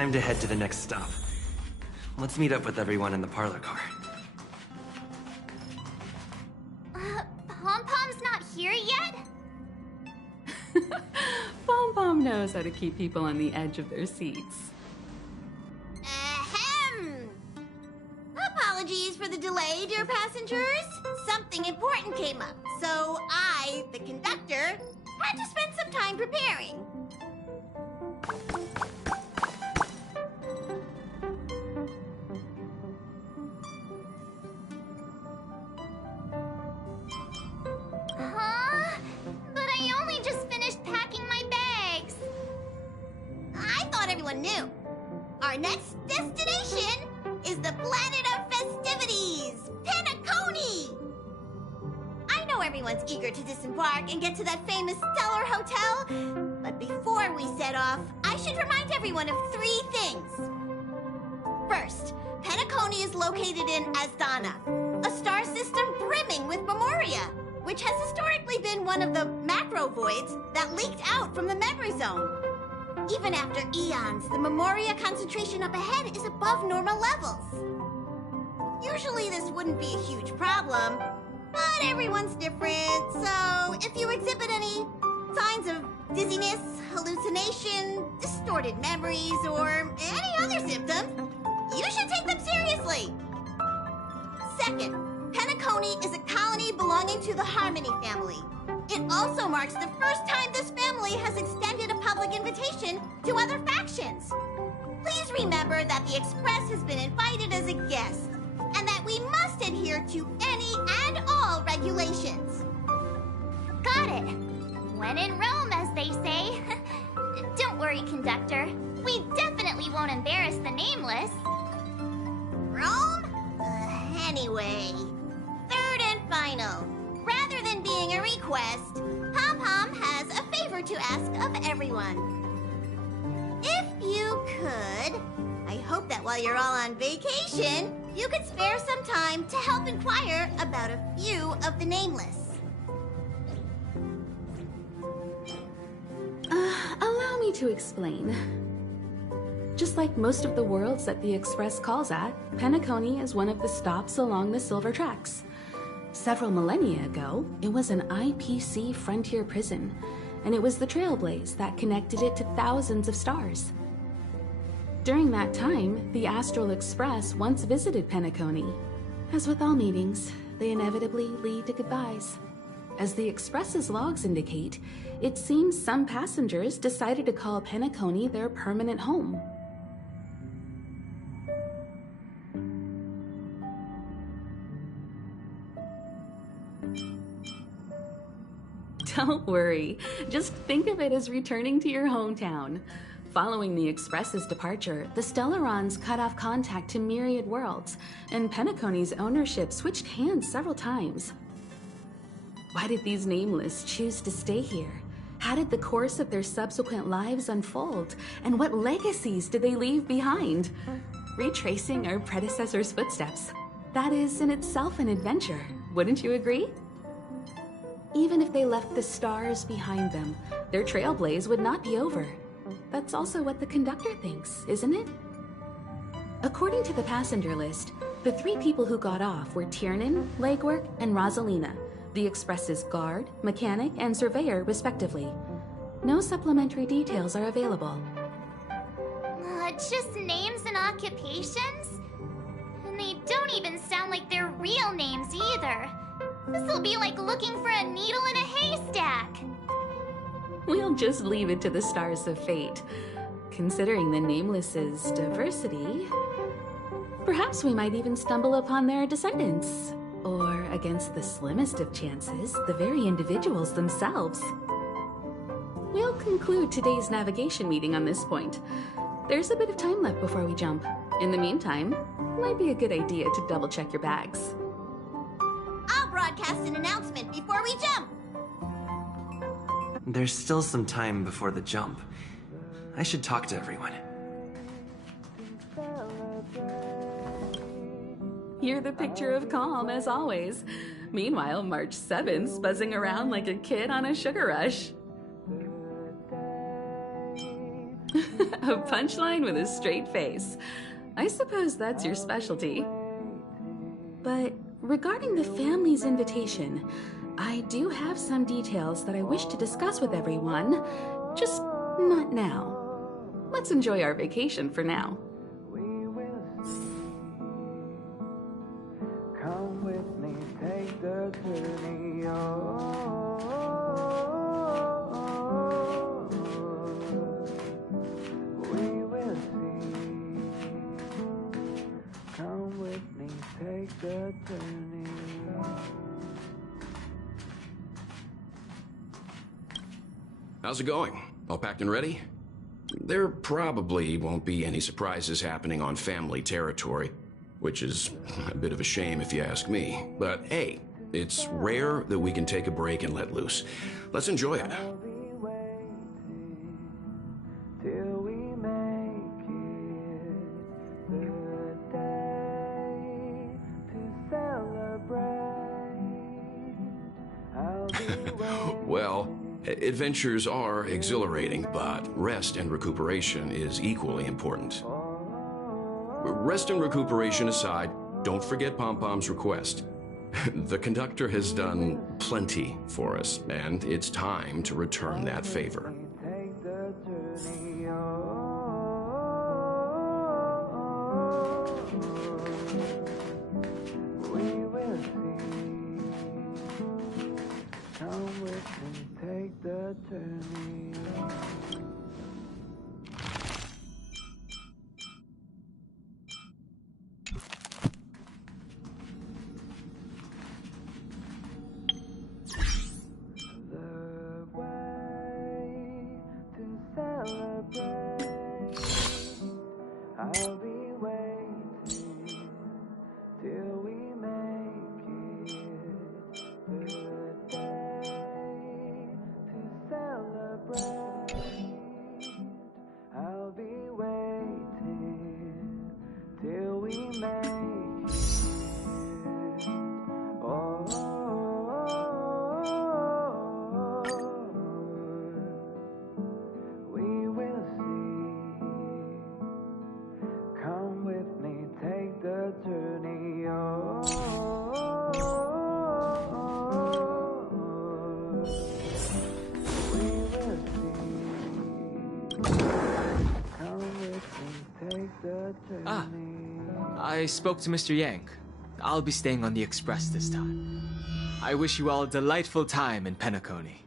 time to head to the next stop. Let's meet up with everyone in the parlor car. Pom-Pom's not here yet? Pom-Pom knows how to keep people on the edge of their seats. Ahem! Apologies for the delay, dear passengers. Something important came up, so I, the conductor, had to spend some time preparing. Huh? But I only just finished packing my bags. I thought everyone knew. Our next destination is the planet of festivities, Penacony! I know everyone's eager to disembark and get to that famous Stellar Hotel, but before we set off, I should remind everyone of 3 things. First, Penacony is located in Asdana, a star system brimming with Memoria, which has historically been one of the macro voids that leaked out from the memory zone. Even after eons, the Memoria concentration up ahead is above normal levels. Usually this wouldn't be a huge problem, but everyone's different, so if you exhibit any signs of dizziness, hallucination, distorted memories, or any other symptoms, you should take them seriously. Second, Penacony is a colony belonging to the Harmony family. It also marks the first time this family has extended a public invitation to other factions. Please remember that the Express has been invited as a guest, and that we must adhere to any and all regulations. Got it. When in Rome, as they say. Don't worry, conductor. We definitely won't embarrass the nameless. Rome? Anyway, third and final. Rather than being a request, Pom-Pom has a favor to ask of everyone. If you could, I hope that while you're all on vacation, you could spare some time to help inquire about a few of the nameless. Allow me to explain. Just like most of the worlds that the Express calls at, Penacony is one of the stops along the Silver Tracks. Several millennia ago, it was an IPC frontier prison, and it was the Trailblaze that connected it to thousands of stars. During that time, the Astral Express once visited Penacony. As with all meetings, they inevitably lead to goodbyes. As the Express's logs indicate, it seems some passengers decided to call Penacony their permanent home. Don't worry, just think of it as returning to your hometown. Following the Express's departure, the Stellarons cut off contact to myriad worlds, and Penacony's ownership switched hands several times. Why did these nameless choose to stay here? How did the course of their subsequent lives unfold? And what legacies did they leave behind? Retracing our predecessors' footsteps. That is in itself an adventure, wouldn't you agree? Even if they left the stars behind them, their trailblaze would not be over. That's also what the conductor thinks, isn't it? According to the passenger list, the 3 people who got off were Tiernan, Legwork, and Rosalina, the Express's guard, mechanic, and surveyor, respectively. No supplementary details are available. Just names and occupations? And they don't even sound like their real names either. This'll be like looking for a needle in a haystack. We'll just leave it to the stars of fate. Considering the Nameless's diversity, perhaps we might even stumble upon their descendants. Or, against the slimmest of chances, the very individuals themselves. We'll conclude today's navigation meeting on this point. There's a bit of time left before we jump. In the meantime, it might be a good idea to double-check your bags. I'll broadcast an announcement before we jump. There's still some time before the jump. I should talk to everyone. You're the picture of calm, as always. Meanwhile, March 7th's buzzing around like a kid on a sugar rush. A punchline with a straight face. I suppose that's your specialty. But regarding the family's invitation, I do have some details that I wish to discuss with everyone, just not now. Let's enjoy our vacation for now. Come with me, take the journey. We will see. Come with me, take the journey. How's it going? All packed and ready? There probably won't be any surprises happening on family territory, which is a bit of a shame if you ask me. But hey, it's rare that we can take a break and let loose. Let's enjoy it. I'll be waiting till we make it the day to celebrate. I'll be waiting. Well, adventures are exhilarating, but rest and recuperation is equally important. Rest and recuperation aside, don't forget Pom-Pom's request. The conductor has done plenty for us, and it's time to return that favor. Take the journey. We will see. Come with me, take the journey. The way to celebrate. I'll be waiting till we make it the day to celebrate. I'll be waiting till we make it. We will see. Come with me, take the journey. We will see. Come with me, take the journey. Ah, I spoke to Mr. Yang. I'll be staying on the express this time. I wish you all a delightful time in Penacony.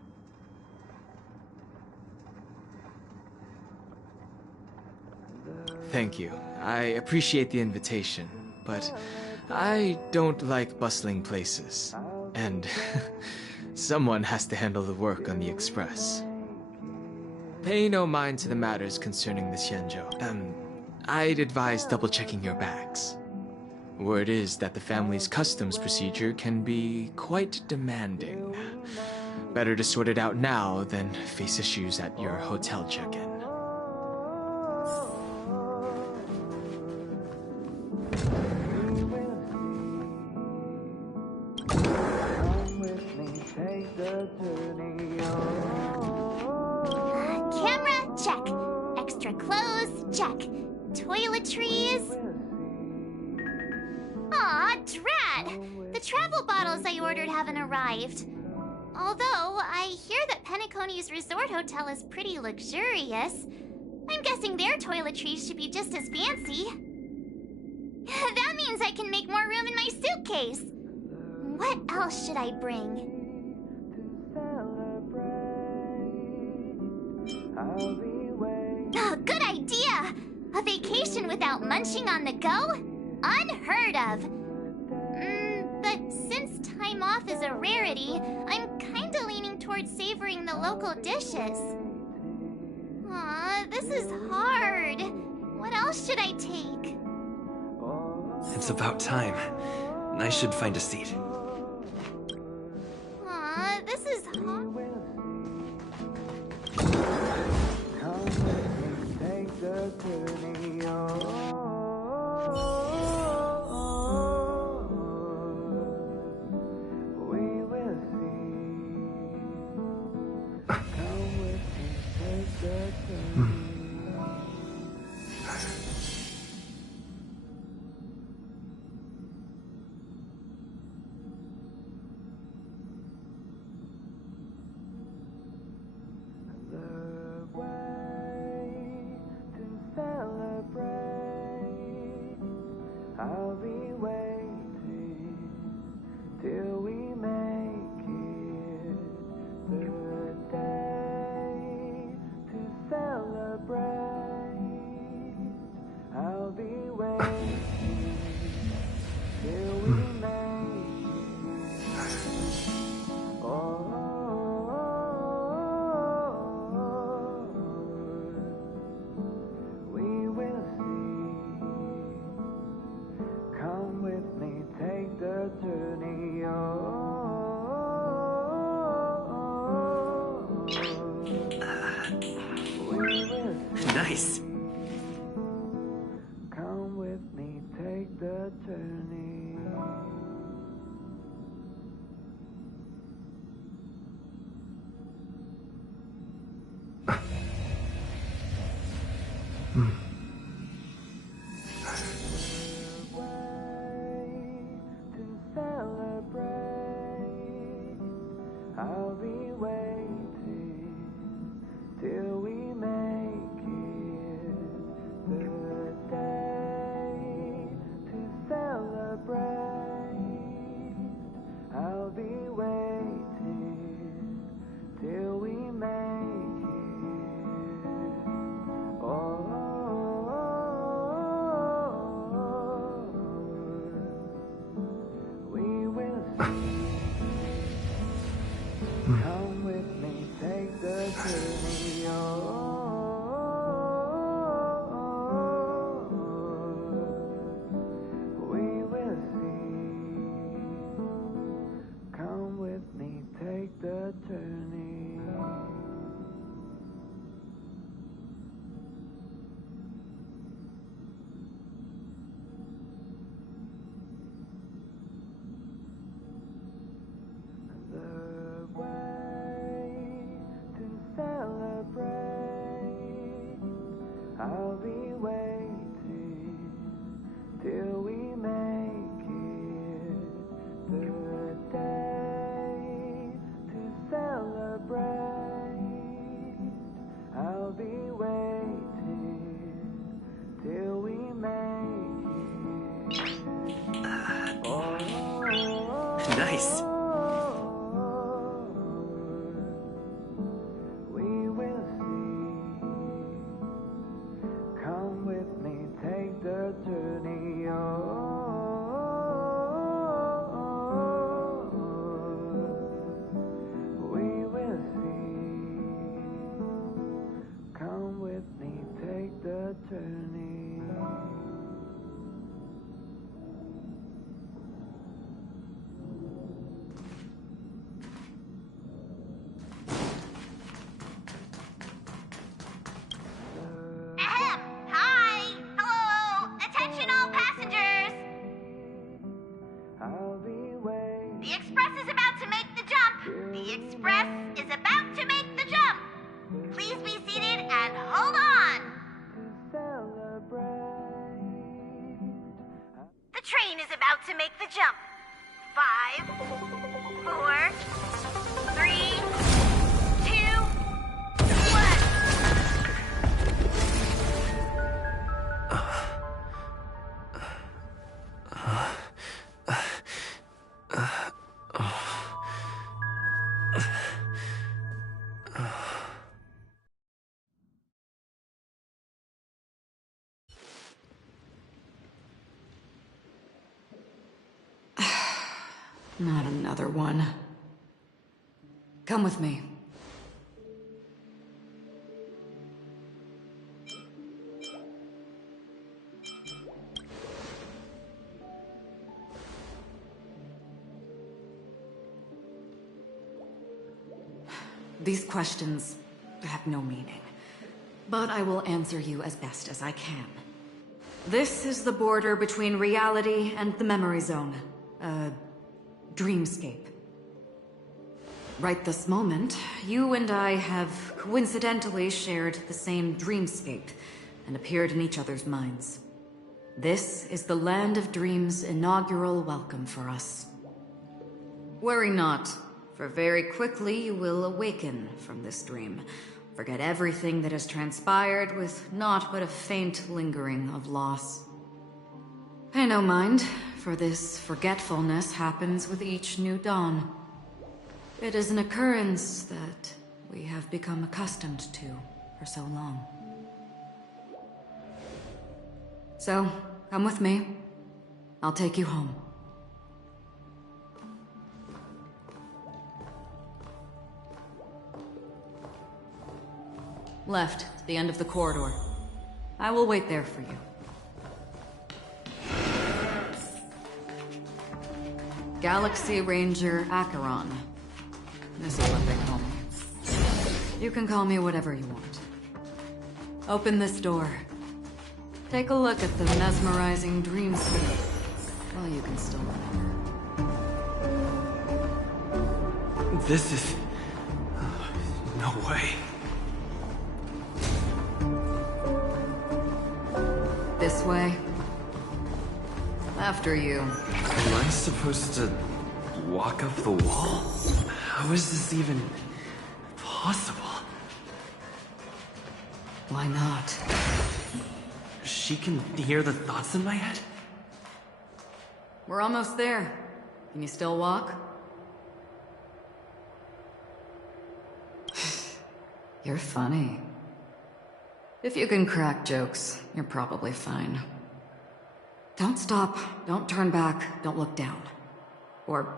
Thank you. I appreciate the invitation, but I don't like bustling places. And someone has to handle the work on the express. Pay no mind to the matters concerning the Xianzhou. I'd advise double-checking your bags. Word is that the family's customs procedure can be quite demanding. Better to sort it out now than face issues at your hotel check-in. We will see. Come with me, take the journey. Camera, check. Extra clothes, check. Toiletries. Aw, drat! The travel bottles I ordered haven't arrived. Although, I hear that Penacony's resort hotel is pretty luxurious. I'm guessing their toiletries should be just as fancy. That means I can make more room in my suitcase. What else should I bring? I'll be waiting. Oh, good idea! A vacation without munching on the go? Unheard of. But since time off is a rarity, I'm kinda leaning towards savoring the local dishes. Aw, this is hard. What else should I take? It's about time. I should find a seat. Aw, this is hard. Come with me, take the journey. We will see. Come with me, take the journey. Nice. We will see. Come with me, take the journey on. We will see. Come with me, take the journey. Ahem! Hi! Hello! Attention all passengers! I'll be waiting. The express is about to make the jump! The express is about to make the jump! Please be seated and hold on! Celebrate. The train is about to make the jump. 5, 4, 3, 2, 1. Not another one. Come with me. These questions have no meaning, but I will answer you as best as I can. This is the border between reality and the memory zone. Dreamscape. Right this moment, you and I have coincidentally shared the same dreamscape and appeared in each other's minds. This is the Land of Dreams' inaugural welcome for us. Worry not, for very quickly you will awaken from this dream. Forget everything that has transpired with naught but a faint lingering of loss. Pay no mind, for this forgetfulness happens with each new dawn. It is an occurrence that we have become accustomed to for so long. So, come with me. I'll take you home. Left, to the end of the corridor. I will wait there for you. Galaxy Ranger Acheron. This is what they call me. You can call me whatever you want. Open this door. Take a look at the mesmerizing dreamscape while you can still remember. This is... no way. This way. After you. Am I supposed to walk up the wall? How is this even possible? Why not? She can hear the thoughts in my head? We're almost there. Can you still walk? You're funny. If you can crack jokes, you're probably fine. Don't stop, don't turn back, don't look down. Or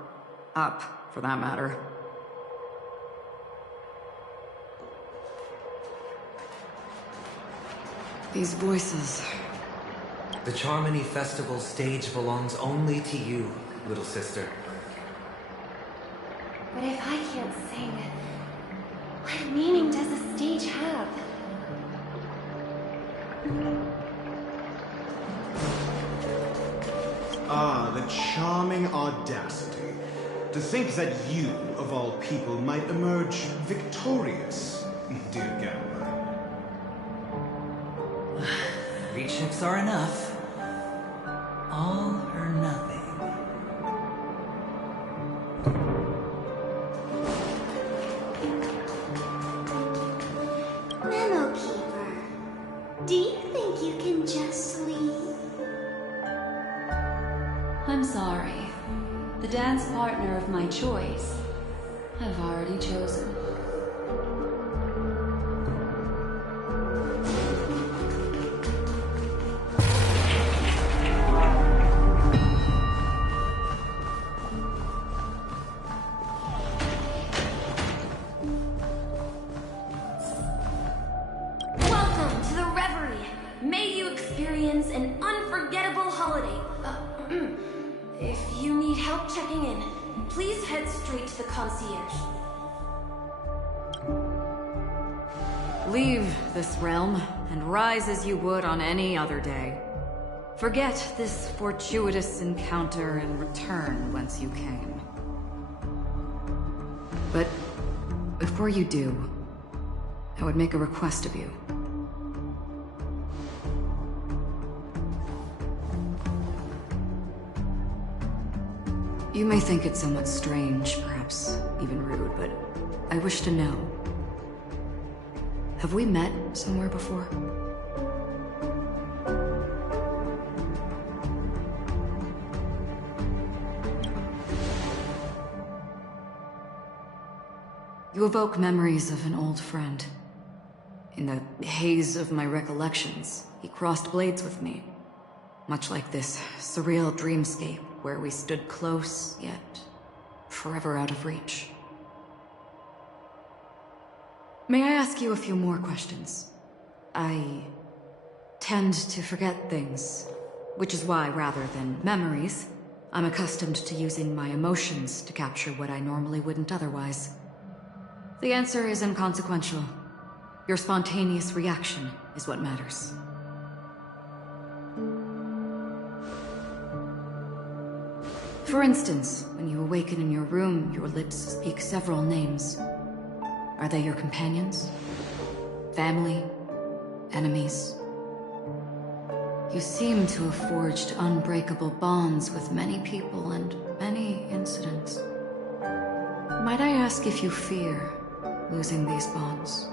up, for that matter. These voices. The Charmony Festival stage belongs only to you, little sister. But if I can't sing, what meaning does the stage have? Ah, the charming audacity. To think that you, of all people, might emerge victorious, dear gambler. 3 chips are enough. All or nothing. Memo Keeper, do you think you can just leave? I'm sorry. The dance partner of my choice, I've already chosen. Welcome to the Reverie. May you experience an unforgettable holiday. If you need help checking in, please head straight to the concierge. Leave this realm and rise as you would on any other day. Forget this fortuitous encounter and return whence you came. But before you do, I would make a request of you. You may think it somewhat strange, perhaps even rude, but I wish to know. Have we met somewhere before? You evoke memories of an old friend. In the haze of my recollections, he crossed blades with me. Much like this surreal dreamscape where we stood close, yet forever out of reach. May I ask you a few more questions? I tend to forget things, which is why, rather than memories, I'm accustomed to using my emotions to capture what I normally wouldn't otherwise. The answer is inconsequential. Your spontaneous reaction is what matters. For instance, when you awaken in your room, your lips speak several names. Are they your companions? Family? Enemies? You seem to have forged unbreakable bonds with many people and many incidents. Might I ask if you fear losing these bonds?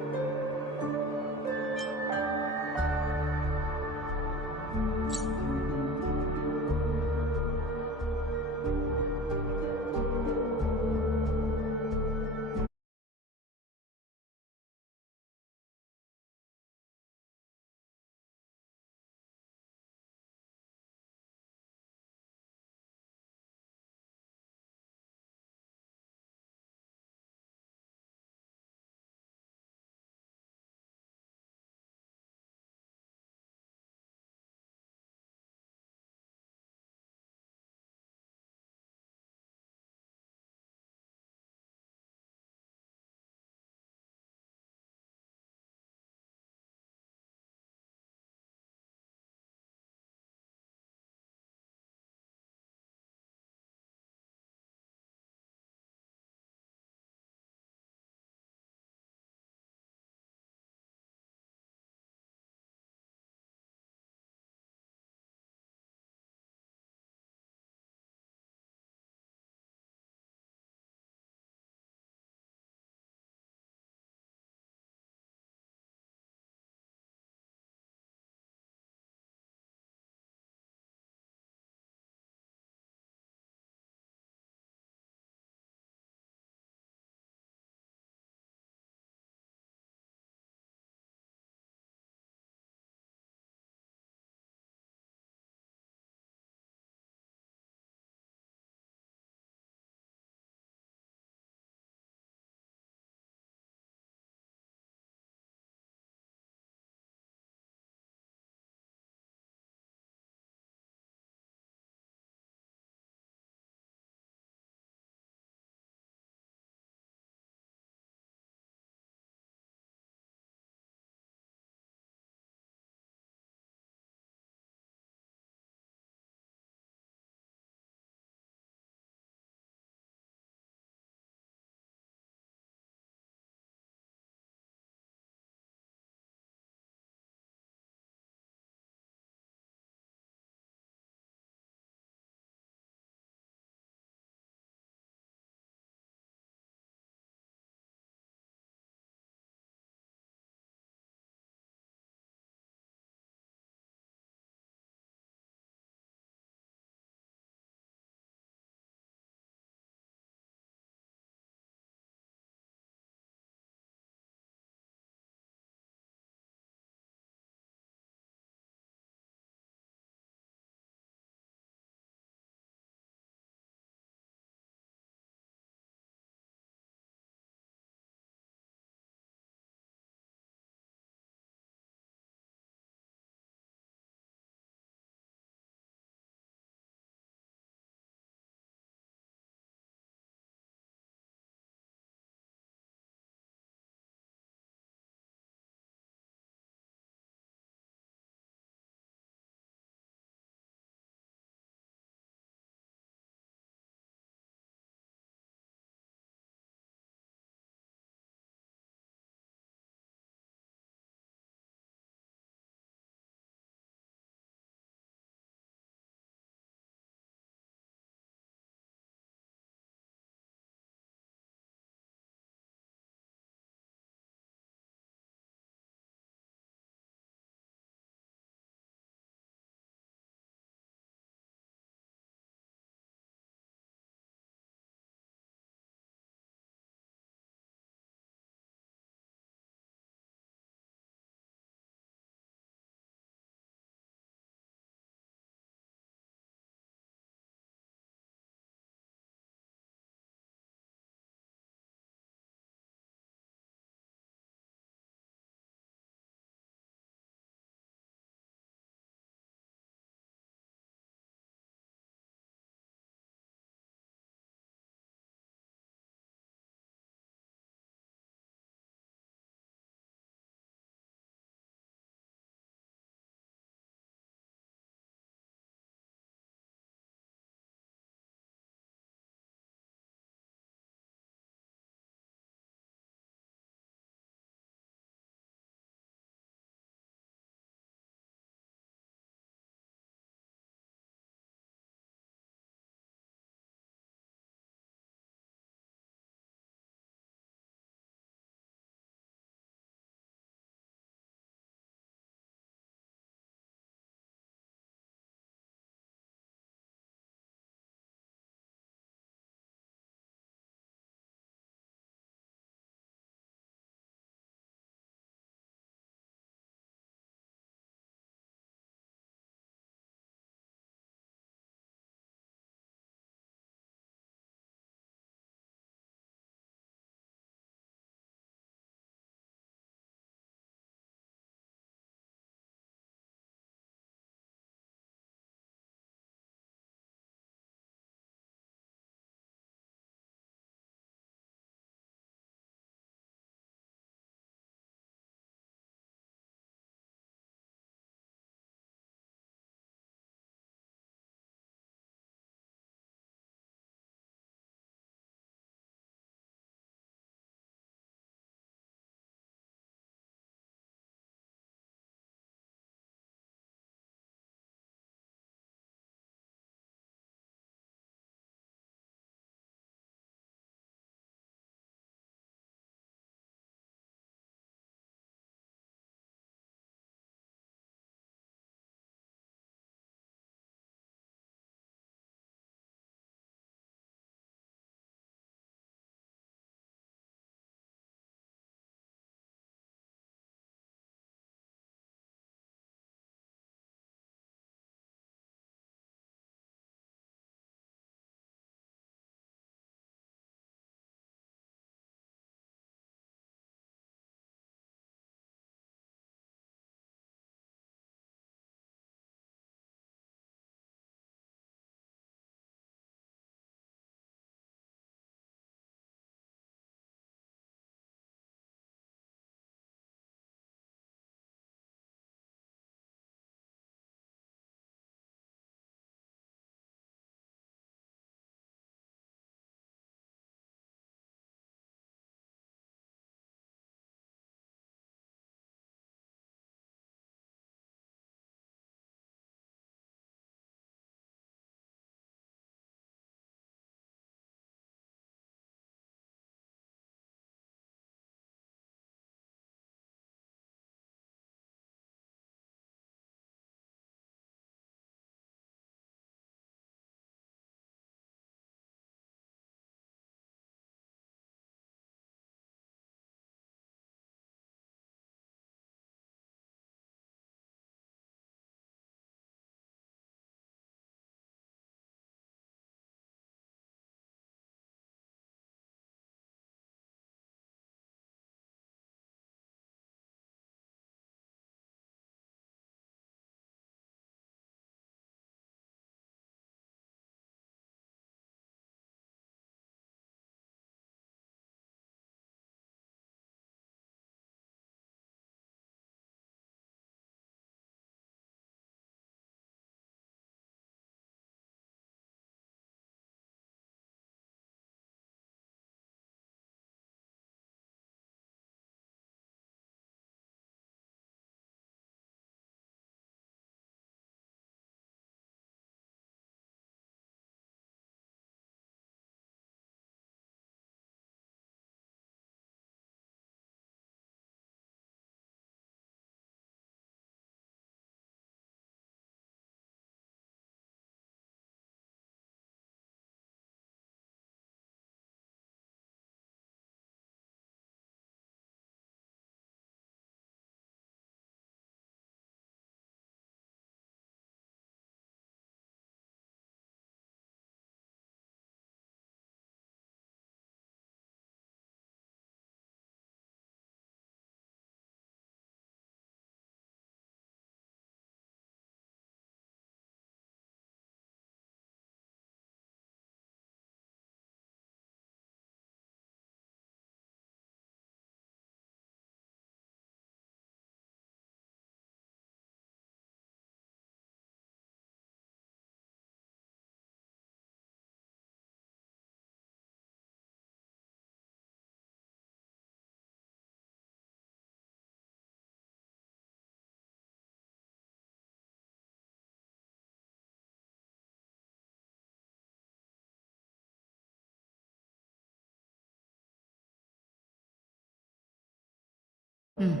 Then,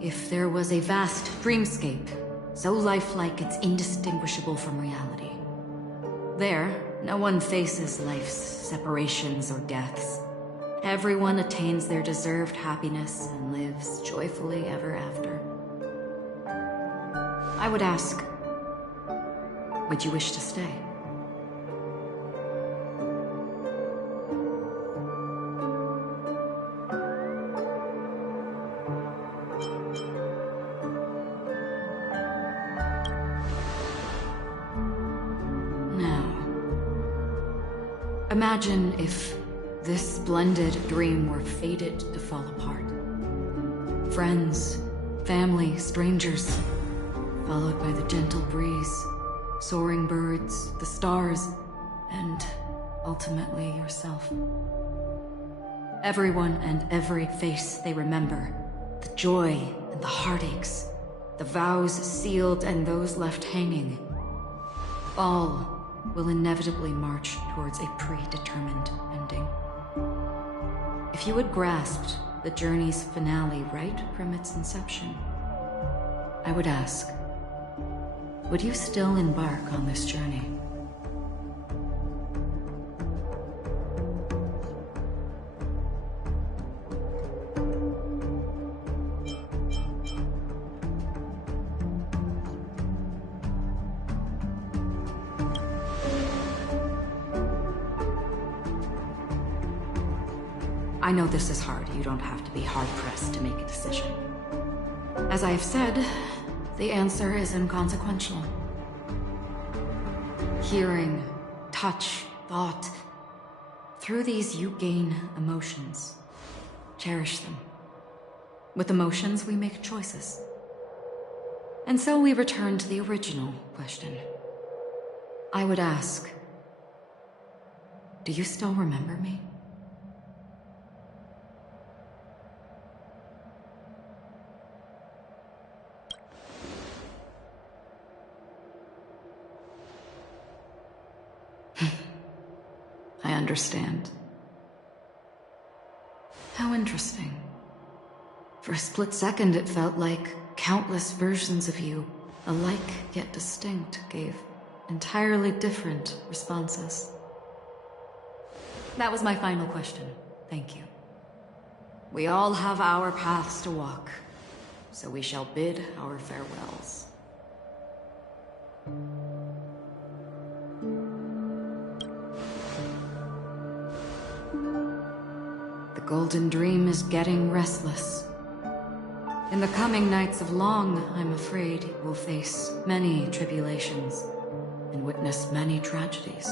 if there was a vast dreamscape, so lifelike it's indistinguishable from reality, there, no one faces life's separations or deaths. Everyone attains their deserved happiness and lives joyfully ever after. I would ask, would you wish to stay? Imagine if this splendid dream were fated to fall apart. Friends, family, strangers, followed by the gentle breeze, soaring birds, the stars, and ultimately yourself. Everyone and every face they remember, the joy and the heartaches, the vows sealed and those left hanging, all will inevitably march towards a predetermined ending. If you had grasped the journey's finale right from its inception, I would ask, would you still embark on this journey? I know this is hard. You don't have to be hard-pressed to make a decision. As I have said, the answer is inconsequential. Hearing, touch, thought. Through these you gain emotions. Cherish them. With emotions, we make choices. And so we return to the original question. I would ask, do you still remember me? I understand. How interesting. For a split second, it felt like countless versions of you, alike yet distinct, gave entirely different responses. That was my final question. Thank you. We all have our paths to walk, so we shall bid our farewells. The Golden Dream is getting restless. In the coming nights of Long, I'm afraid you will face many tribulations and witness many tragedies.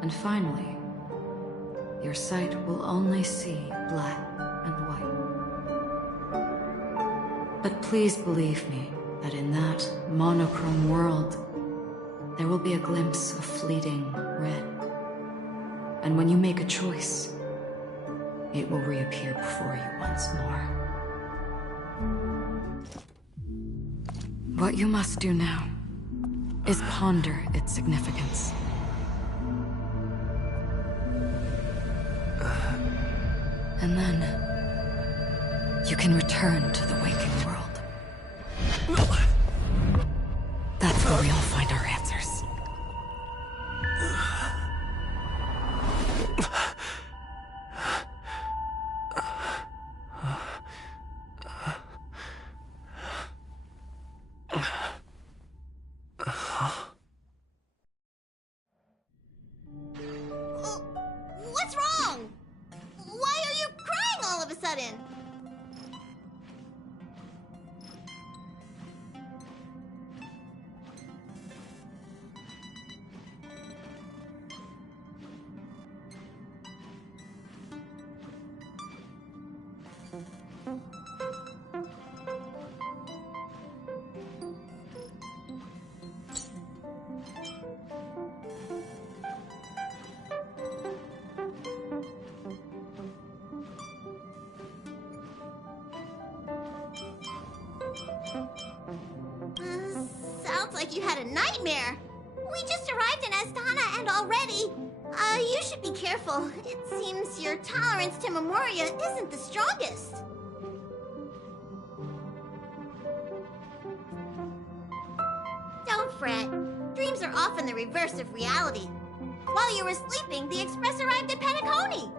And finally, your sight will only see black and white. But please believe me that in that monochrome world, there will be a glimpse of fleeting red. And when you make a choice, it will reappear before you once more. What you must do now is ponder its significance. And then you can return to the waking world. That's where we all find our answers. What's wrong? Why are you crying all of a sudden? Sounds like you had a nightmare. We just arrived in Astana and already... You should be careful. It seems your tolerance to Memoria isn't the strongest. Don't fret. Dreams are often the reverse of reality. While you were sleeping, the Express arrived at Penacony.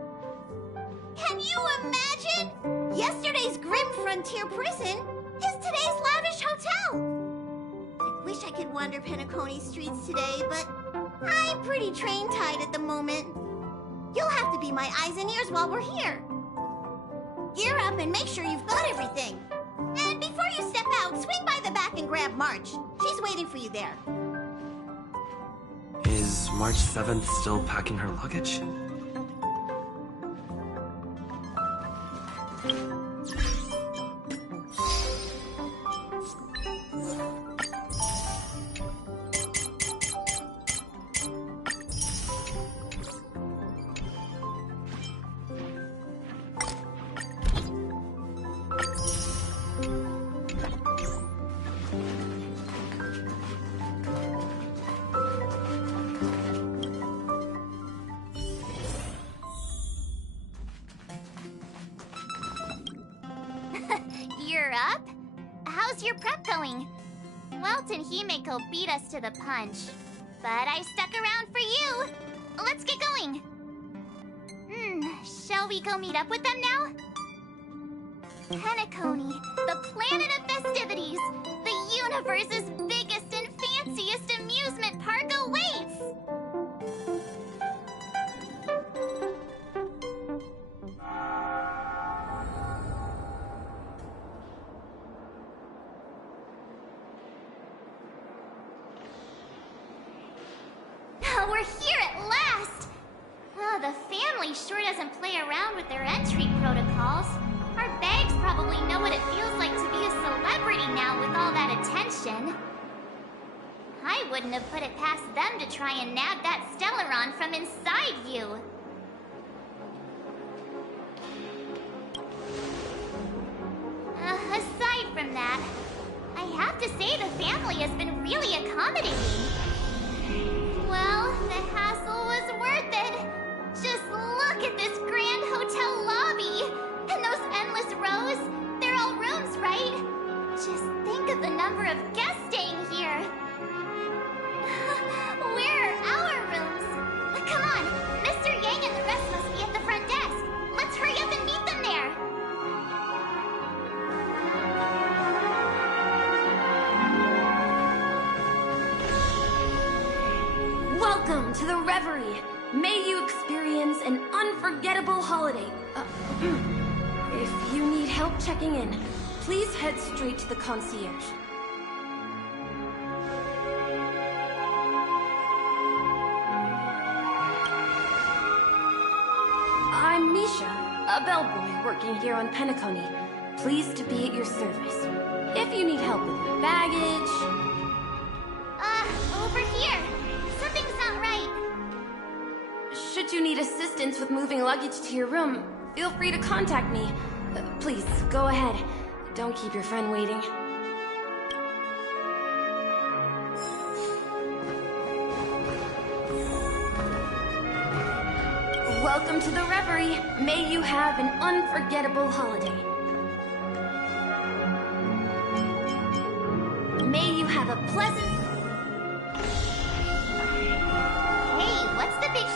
Can you imagine? Yesterday's grim frontier prison is today's lavish hotel. I wish I could wander Penacony streets today, but I'm pretty train-tied at the moment. You'll have to be my eyes and ears while we're here. Gear up and make sure you've got everything. And before you step out, swing by the back and grab March. She's waiting for you there. Is March 7th still packing her luggage? You're up? How's your prep going? Welt and Himeko beat us to the punch, but I stuck around for you. Let's get going. Shall we go meet up with them now? Penacony, the planet of festivities. The universe's biggest and fanciest amusement park awaits. We're here at last! Oh, the family sure doesn't play around with their entry protocols. Our bags probably know what it feels like to be a celebrity now with all that attention. I wouldn't have put it past them to try and nab that Stellaron from inside you. Aside from that, I have to say the family has been really accommodating. Well, the hassle was worth it. Just look at this grand hotel lobby. And those endless rows. They're all rooms, right? Just think of the number of guests staying here. Where are our rooms? Come on, Mr. Yang and the rest must be at the front desk. Let's hurry up and meet them there. Welcome to the Reverie. May you experience an unforgettable holiday. If you need help checking in, please head straight to the concierge. I'm Misha, a bellboy working here on Penacony. Pleased to be at your service. If you need help with your baggage... Over here. Something's not right. Should you need assistance with moving luggage to your room, feel free to contact me. Please, go ahead. Don't keep your friend waiting. Welcome to the Reverie. May you have an unforgettable holiday. May you have a pleasant... Hey, what's the big...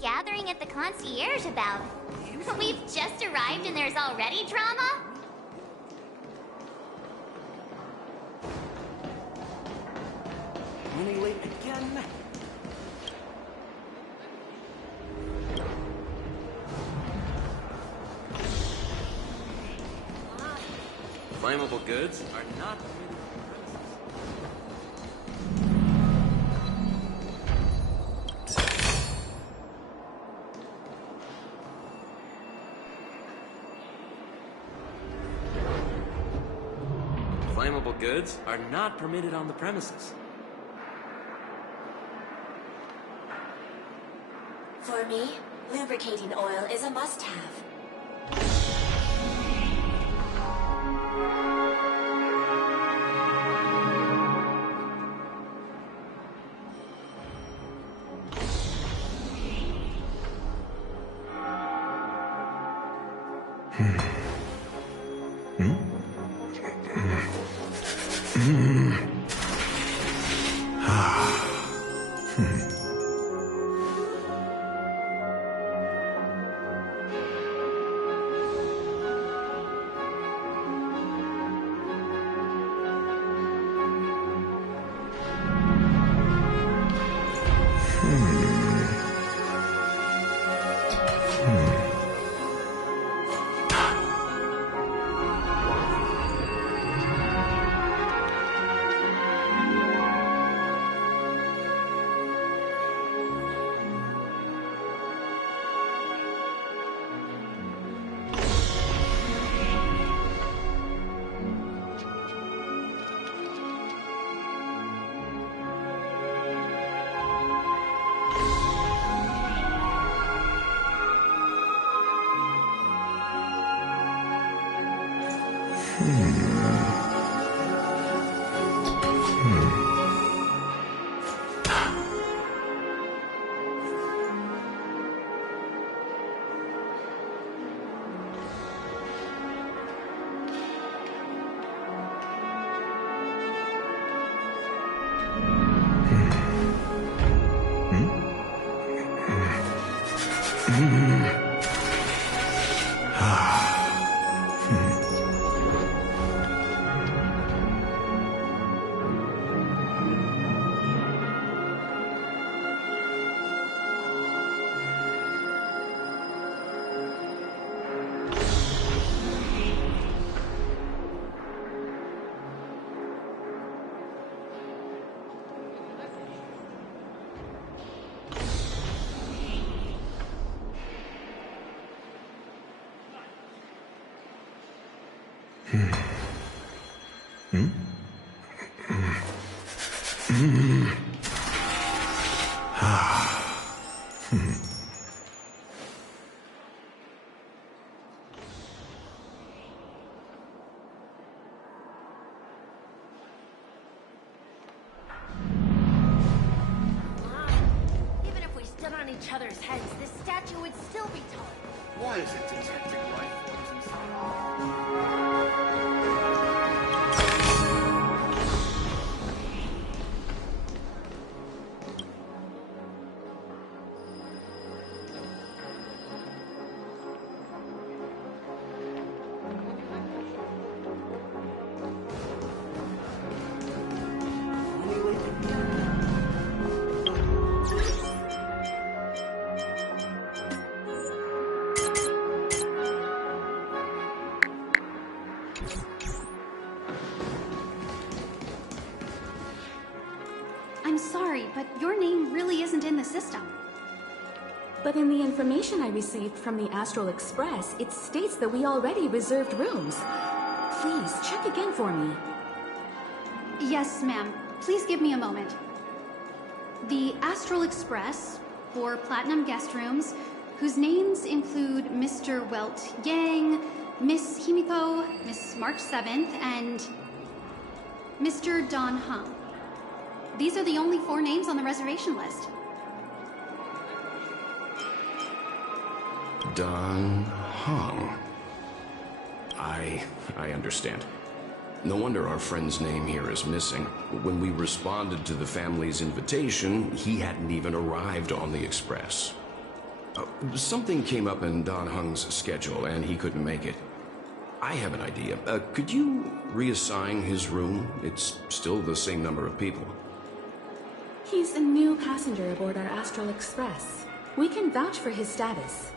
gathering at the concierge about? We've just arrived and there's already drama? Running late again? Flammable goods are not permitted on the premises. Flammable goods are not permitted on the premises. For me, lubricating oil is a must-have. Even if we stood on each other's heads, this statue would still be tall. Why is it detecting life forms inside? I'm sorry, but your name really isn't in the system. But in the information I received from the Astral Express, it states that we already reserved rooms. Please, check again for me. Yes, ma'am. Please give me a moment. The Astral Express, for Platinum guest rooms, whose names include Mr. Welt Yang, Miss Himiko, Miss March 7th, and Mr. Don Hung. These are the only 4 names on the reservation list. Don Hung. I understand. No wonder our friend's name here is missing. When we responded to the family's invitation, he hadn't even arrived on the Express. Something came up in Don Hung's schedule, and he couldn't make it. I have an idea. Could you reassign his room? It's still the same number of people. He's a new passenger aboard our Astral Express. We can vouch for his status.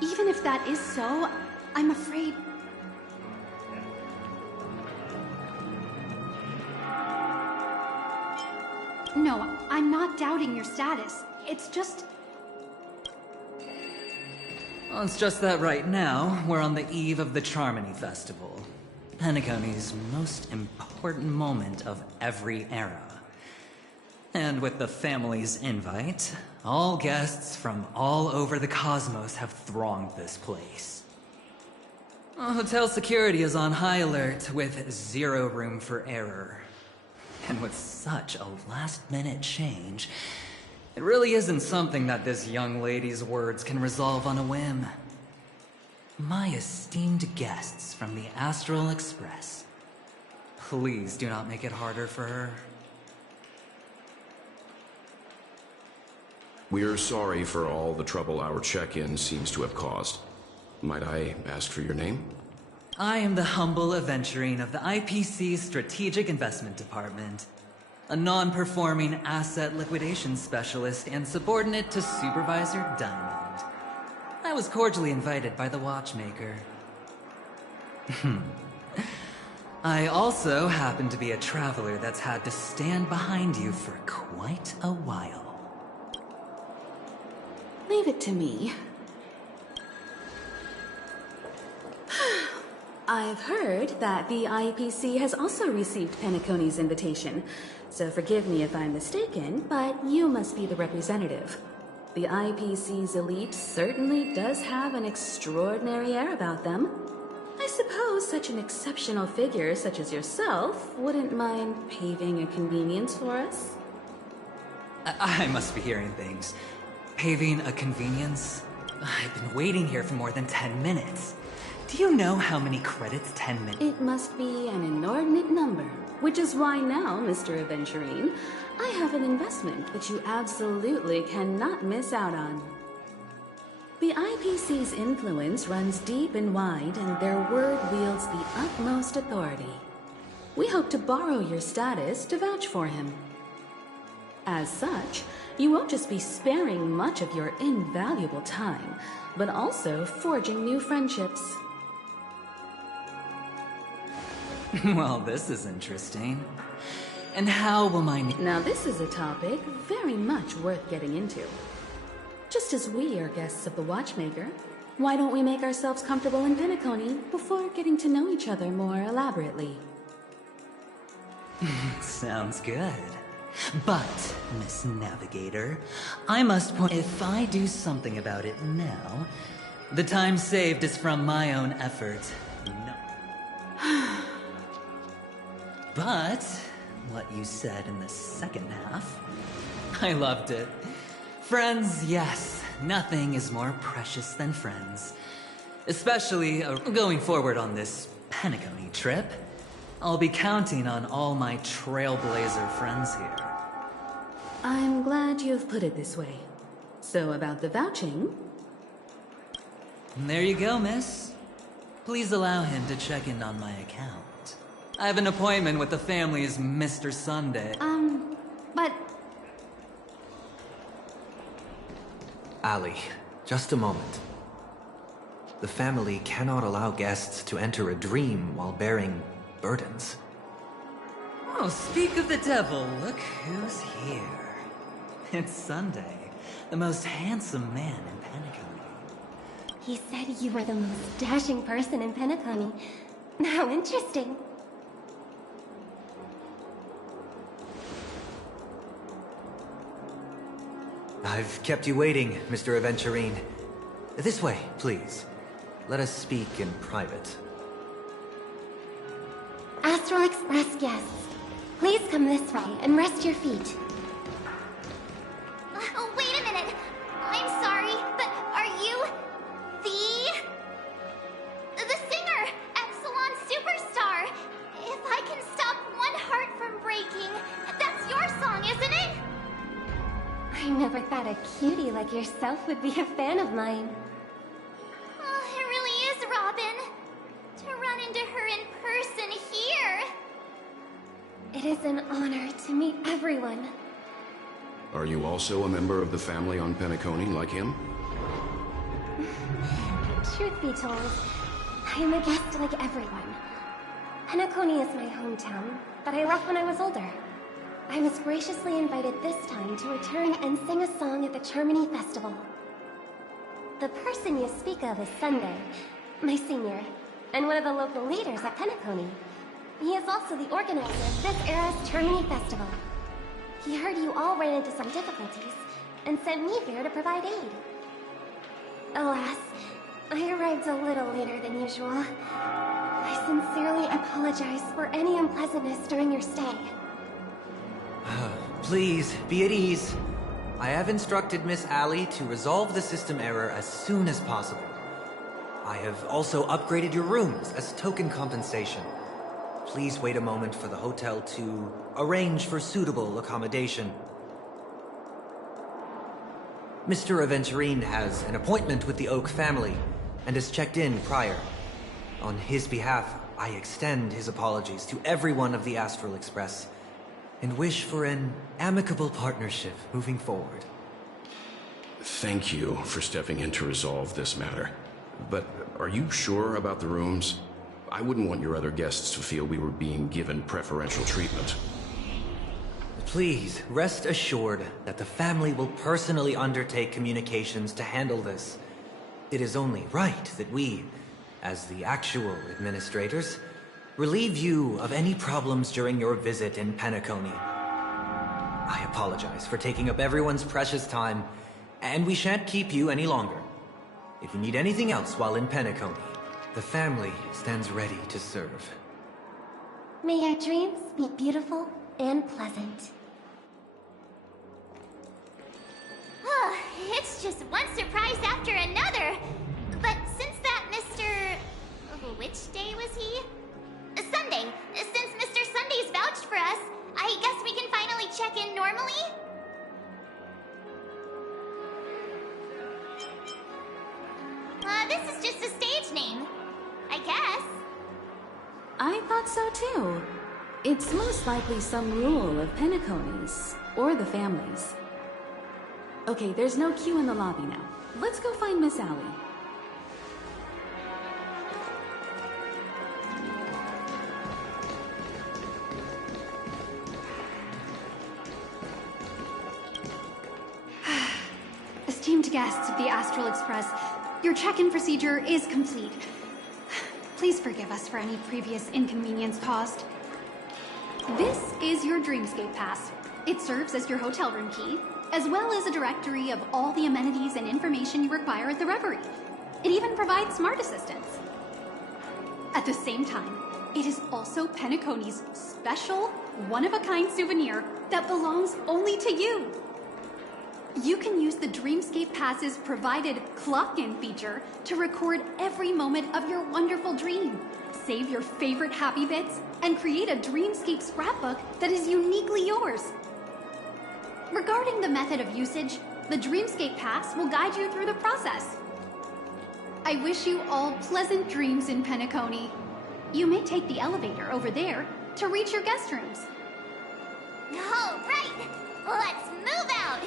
Even if that is so, I'm afraid... No, I'm not doubting your status. It's just... Well, it's just that right now, we're on the eve of the Charmony Festival. Penacony's most important moment of every era. And with the family's invite, all guests from all over the cosmos have thronged this place. Hotel security is on high alert with 0 room for error. And with such a last-minute change, it really isn't something that this young lady's words can resolve on a whim. My esteemed guests from the Astral Express. Please do not make it harder for her. We're sorry for all the trouble our check-in seems to have caused. Might I ask for your name? I am the humble aventurine of the IPC's Strategic Investment Department. A non-performing asset liquidation specialist and subordinate to Supervisor Diamond. I was cordially invited by the Watchmaker. I also happen to be a traveler that's had to stand behind you for quite a while. Leave it to me. I've heard that the IPC has also received Penacony's invitation, so forgive me if I'm mistaken, but you must be the representative. The IPC's elite certainly does have an extraordinary air about them. I suppose such an exceptional figure such as yourself wouldn't mind paving a convenience for us? I must be hearing things. Paving a convenience? I've been waiting here for more than 10 minutes. Do you know how many credits 10 minutes? It must be an inordinate number, which is why now, Mr. Aventurine, I have an investment that you absolutely cannot miss out on. The IPC's influence runs deep and wide, and their word wields the utmost authority. We hope to borrow your status to vouch for him. As such, you won't just be sparing much of your invaluable time, but also forging new friendships. Well, this is interesting. And how will my... Now this is a topic very much worth getting into. Just as we are guests of the Watchmaker, why don't we make ourselves comfortable in Penacony before getting to know each other more elaborately? Sounds good. But, Miss Navigator, I must point... If I do something about it now, the time saved is from my own effort. No. But, what you said in the second half, I loved it. Friends, yes, nothing is more precious than friends. Especially going forward on this Penacony trip. I'll be counting on all my trailblazer friends here. I'm glad you've put it this way. So about the vouching... There you go, miss. Please allow him to check in on my account. I have an appointment with the family's Mr. Sunday. But... Ali, just a moment. The family cannot allow guests to enter a dream while bearing burdens. Oh, speak of the devil, look who's here. It's Sunday, the most handsome man in Penacony. He said you were the most dashing person in Penacony. How interesting. I've kept you waiting, Mr. Aventurine. This way, please. Let us speak in private. Astral Express guests, please come this way and rest your feet. Oh, wait a minute. I'm sorry, but are you the singer, Epsilon Superstar? If I can stop one heart from breaking, that's your song, isn't it? I never thought a cutie like yourself would be a fan of mine. Oh, it really is, Robin. To run into her in person here. It is an honor to meet everyone. Are you also a member of the family on Penacony like him? Truth be told, I am a guest like everyone. Penacony is my hometown, but I left when I was older. I was graciously invited this time to return and sing a song at the Charmony Festival. The person you speak of is Sunday, my senior, and one of the local leaders at Penacony. He is also the organizer of this era's Charmony Festival. He heard you all ran into some difficulties, and sent me here to provide aid. Alas, I arrived a little later than usual. I sincerely apologize for any unpleasantness during your stay. Please, be at ease. I have instructed Miss Ali to resolve the system error as soon as possible. I have also upgraded your rooms as token compensation. Please wait a moment for the hotel to arrange for suitable accommodation. Mr. Aventurine has an appointment with the Oak family and has checked in prior. On his behalf, I extend his apologies to everyone of the Astral Express and wish for an amicable partnership moving forward. Thank you for stepping in to resolve this matter. But are you sure about the rooms? I wouldn't want your other guests to feel we were being given preferential treatment. Please, rest assured that the family will personally undertake communications to handle this. It is only right that we, as the actual administrators, relieve you of any problems during your visit in Penacony. I apologize for taking up everyone's precious time, and we shan't keep you any longer. If you need anything else while in Penacony, the family stands ready to serve. May our dreams be beautiful and pleasant. It's just one surprise after another. But since that Mr... which day was he? Sunday. Since Mr. Sunday's vouched for us, I guess we can finally check in normally? This is just a stage name. I guess. I thought so too. It's most likely some rule of Penacony's, or the family's. Okay, there's no queue in the lobby now. Let's go find Miss Allie. Esteemed guests of the Astral Express, your check-in procedure is complete. Please forgive us for any previous inconvenience caused. This is your Dreamscape Pass. It serves as your hotel room key, as well as a directory of all the amenities and information you require at the Reverie. It even provides smart assistants. At the same time, it is also Penacony's special, one-of-a-kind souvenir that belongs only to you. You can use the Dreamscape Pass's provided clock-in feature to record every moment of your wonderful dream, save your favorite happy bits, and create a Dreamscape scrapbook that is uniquely yours. Regarding the method of usage, the Dreamscape Pass will guide you through the process. I wish you all pleasant dreams in Penacony. You may take the elevator over there to reach your guest rooms. All right, let's move out.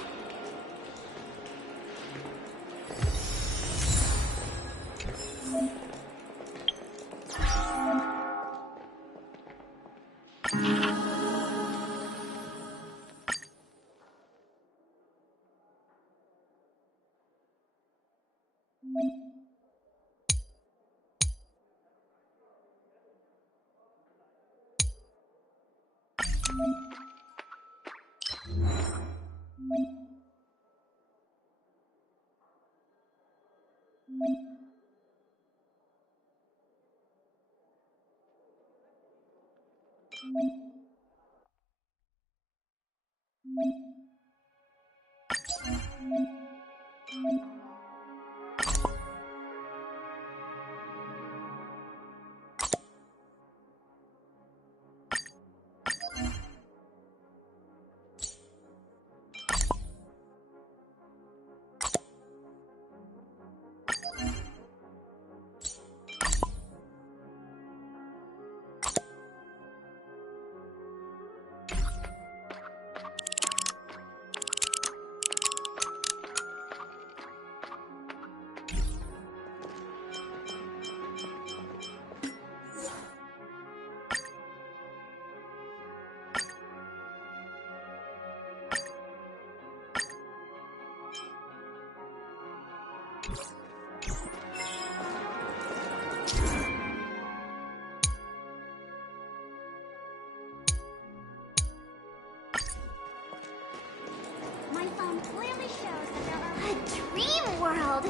My phone clearly shows that there are... A dream world!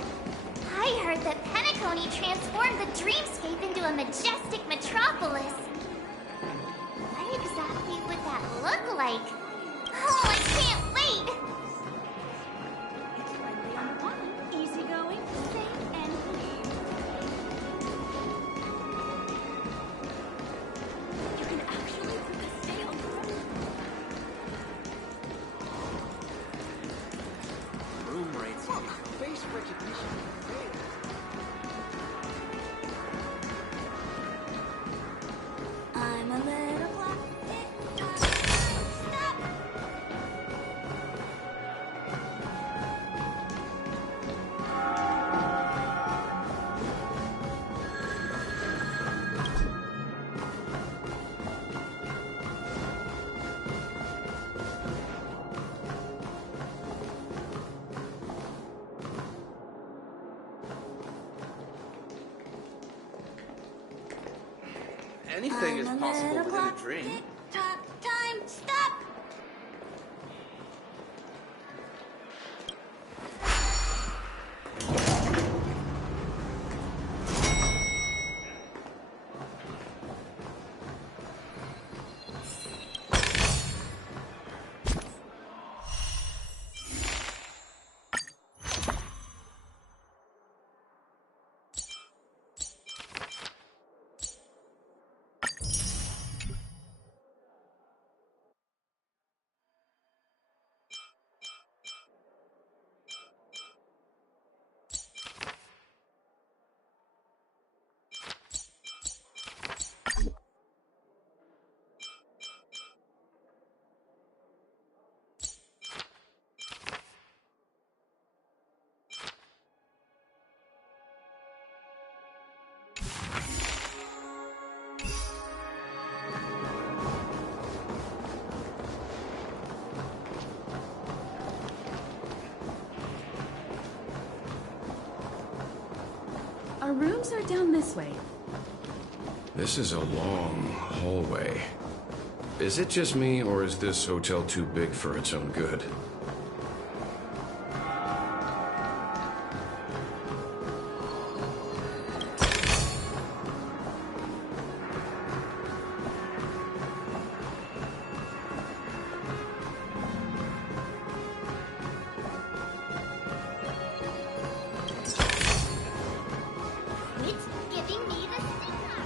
I heard that Penacony transformed the dreamscape into a majestic metropolis. What exactly would that look like? Oh, I can't wait! It's friendly on the button, easygoing, safe, and clean. Anything is possible within a dream. Time, stop! Our rooms are down this way. This is a long hallway. Is it just me, or is this hotel too big for its own good? It's giving me the signal.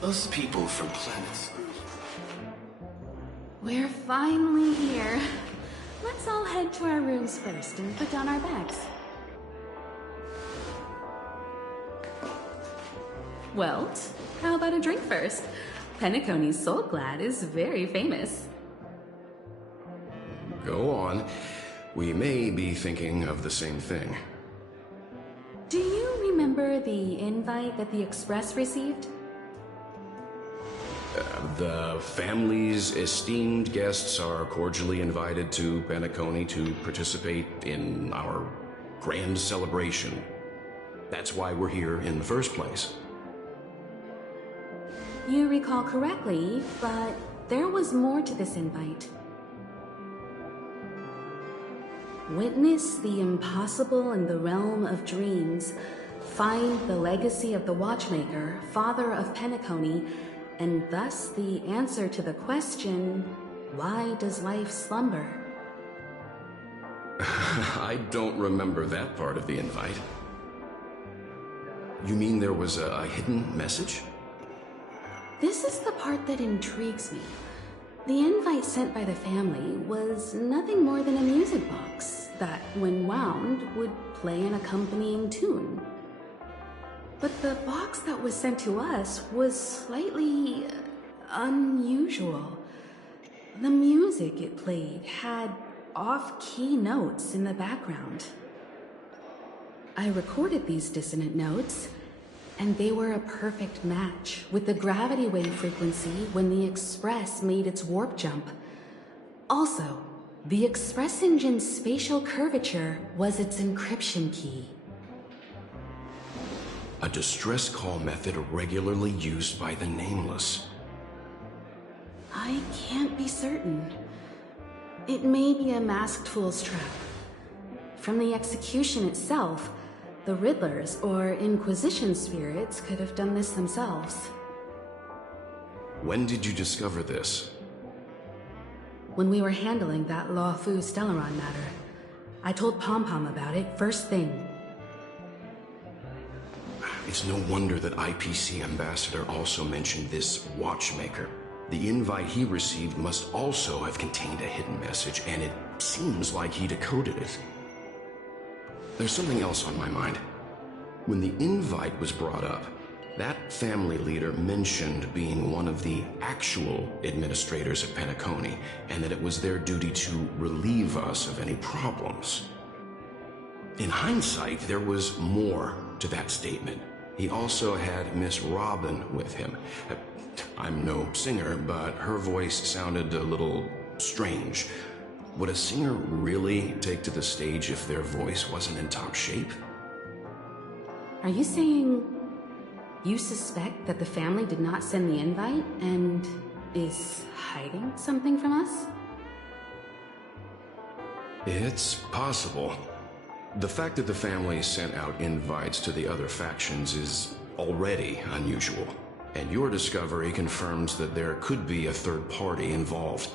Those people from planets. We're finally here. Let's all head to our rooms first and put down our bags. Welt, how about a drink first? Penacony's Soul Glad is very famous. Go on. We may be thinking of the same thing. Do you remember the invite that the Express received? The family's esteemed guests are cordially invited to Penacony to participate in our grand celebration. That's why we're here in the first place. You recall correctly, but there was more to this invite. Witness the impossible in the realm of dreams. Find the legacy of the Watchmaker, father of Penacony, and thus the answer to the question, why does life slumber? I don't remember that part of the invite. You mean there was a hidden message? This is the part that intrigues me. The invite sent by the family was nothing more than a music box that, when wound, would play an accompanying tune. But the box that was sent to us was slightly unusual. The music it played had off-key notes in the background. I recorded these dissonant notes, and they were a perfect match with the gravity wave frequency when the Express made its warp jump. Also, the Express engine's spatial curvature was its encryption key. A distress call method regularly used by the Nameless. I can't be certain. It may be a masked fool's trap. From the execution itself, the Riddlers or Inquisition spirits could have done this themselves. When did you discover this? When we were handling that Lawfu Stellaron matter. I told Pom-Pom about it first thing. It's no wonder that IPC Ambassador also mentioned this Watchmaker. The invite he received must also have contained a hidden message, and it seems like he decoded it. There's something else on my mind. When the invite was brought up, that family leader mentioned being one of the actual administrators of Penacony, and that it was their duty to relieve us of any problems. In hindsight, there was more to that statement. He also had Miss Robin with him. I'm no singer, but her voice sounded a little strange. Would a singer really take to the stage if their voice wasn't in top shape? Are you saying you suspect that the family did not send the invite and is hiding something from us? It's possible. The fact that the family sent out invites to the other factions is already unusual, and your discovery confirms that there could be a third party involved.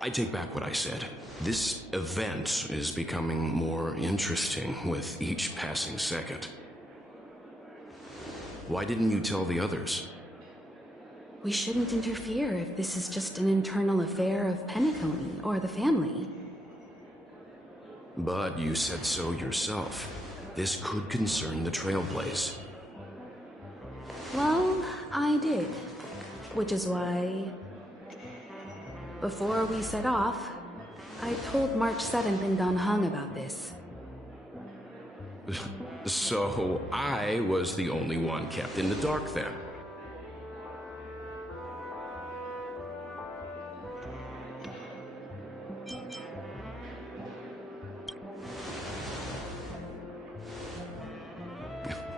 I take back what I said. This event is becoming more interesting with each passing second. Why didn't you tell the others? We shouldn't interfere if this is just an internal affair of Penacony or the family. But you said so yourself. This could concern the Trailblaze. Well, I did. Which is why, before we set off, I told March 7th and Don Hung about this. So I was the only one kept in the dark then.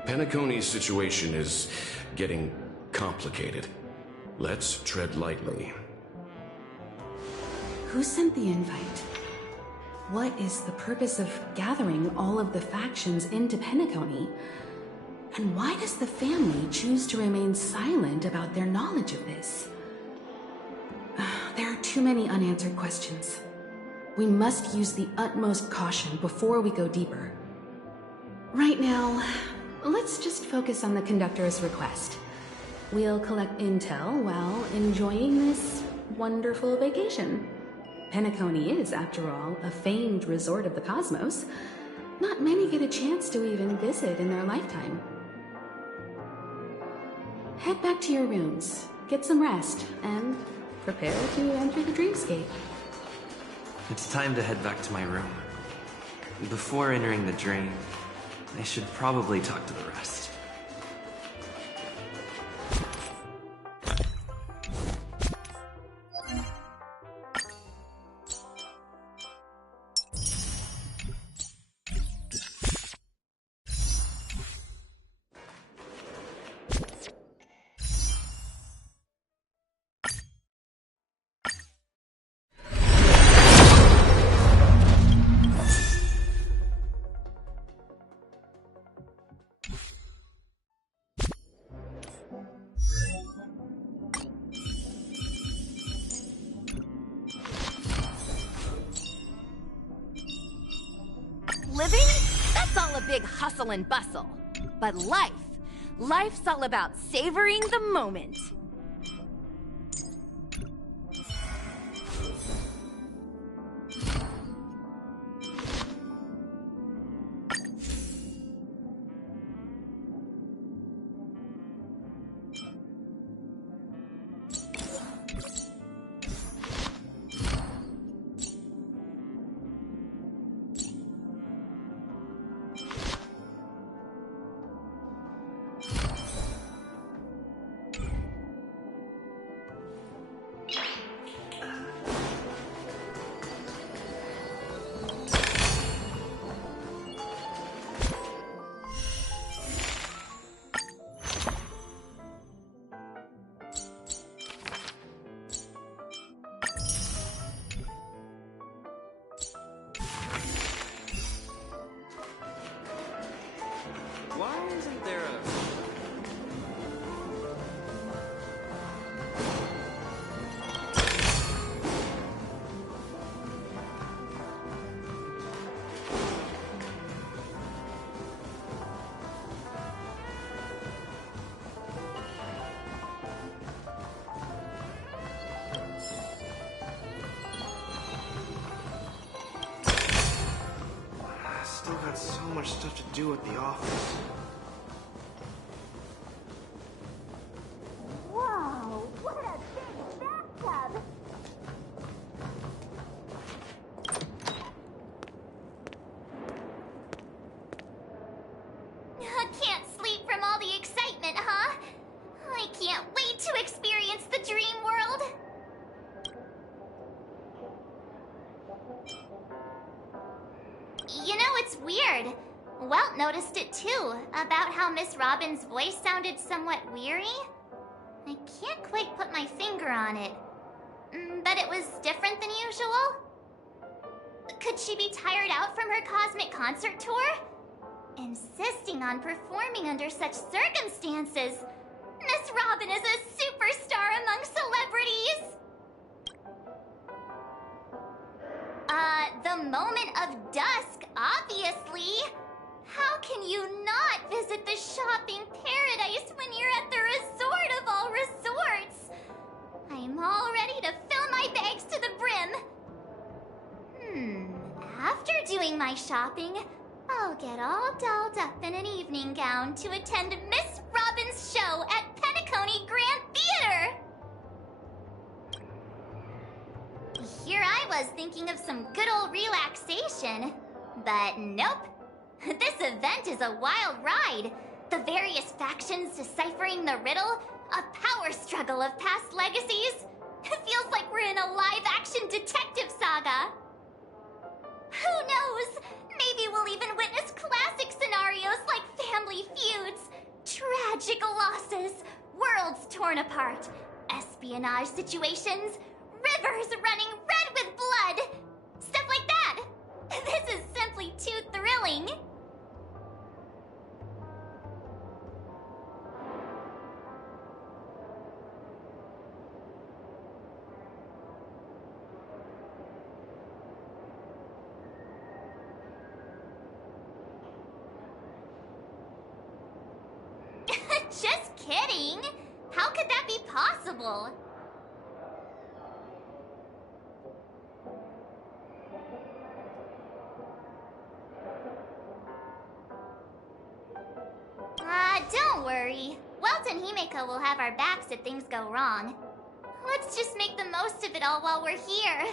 Penacony's situation is getting complicated. Let's tread lightly. Who sent the invite? What is the purpose of gathering all of the factions into Penacony? And why does the family choose to remain silent about their knowledge of this? There are too many unanswered questions. We must use the utmost caution before we go deeper. Right now, let's just focus on the conductor's request. We'll collect intel while enjoying this wonderful vacation. Penacony is, after all, a famed resort of the cosmos. Not many get a chance to even visit in their lifetime. Head back to your rooms, get some rest, and prepare to enter the dreamscape. It's time to head back to my room. Before entering the dream, I should probably talk to the rest. Living? That's all a big hustle and bustle. But life's all about savoring the moment. Why isn't there a... I still got so much stuff to do at the office. Whoa, what a big bathtub! Can't sleep from all the excitement, huh? I can't wait to experience the dream world! You know, it's weird. Welt noticed it too, about how Miss Robin's voice sounded somewhat weary. I can't quite put my finger on it. But it was different than usual? Could she be tired out from her cosmic concert tour? Insisting on performing under such circumstances. Miss Robin is a superstar among celebrities! The moment of dusk, obviously. How can you not visit the shopping paradise when you're at the resort of all resorts? I'm all ready to fill my bags to the brim. After doing my shopping, I'll get all dolled up in an evening gown to attend Miss Robin's show at Penacony Grand Theater! Here I was thinking of some good old relaxation, but nope. This event is a wild ride. The various factions deciphering the riddle, a power struggle of past legacies. It feels like we're in a live-action detective saga. Who knows? Maybe we'll even witness classic scenarios like family feuds, tragic losses, worlds torn apart, espionage situations, rivers running red with blood. Stuff like that. This is simply too thrilling. Just kidding. How could that be possible? Don't worry. Welt and Himeko will have our backs if things go wrong. Let's just make the most of it all while we're here.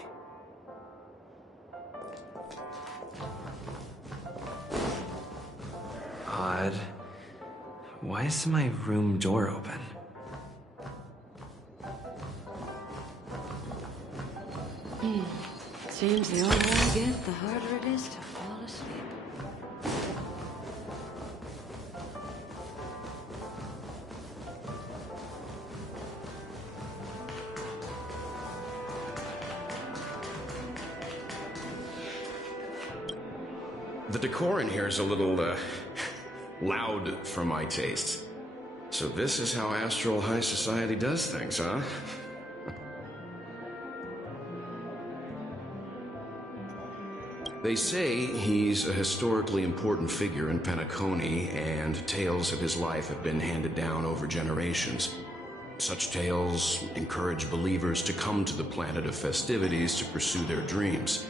Odd. Why is my room door open? Seems the older I get, the harder it is to fall asleep. The decor in here is a little, loud for my taste. So this is how Astral High Society does things, huh? They say he's a historically important figure in Penacony, and tales of his life have been handed down over generations. Such tales encourage believers to come to the planet of festivities to pursue their dreams.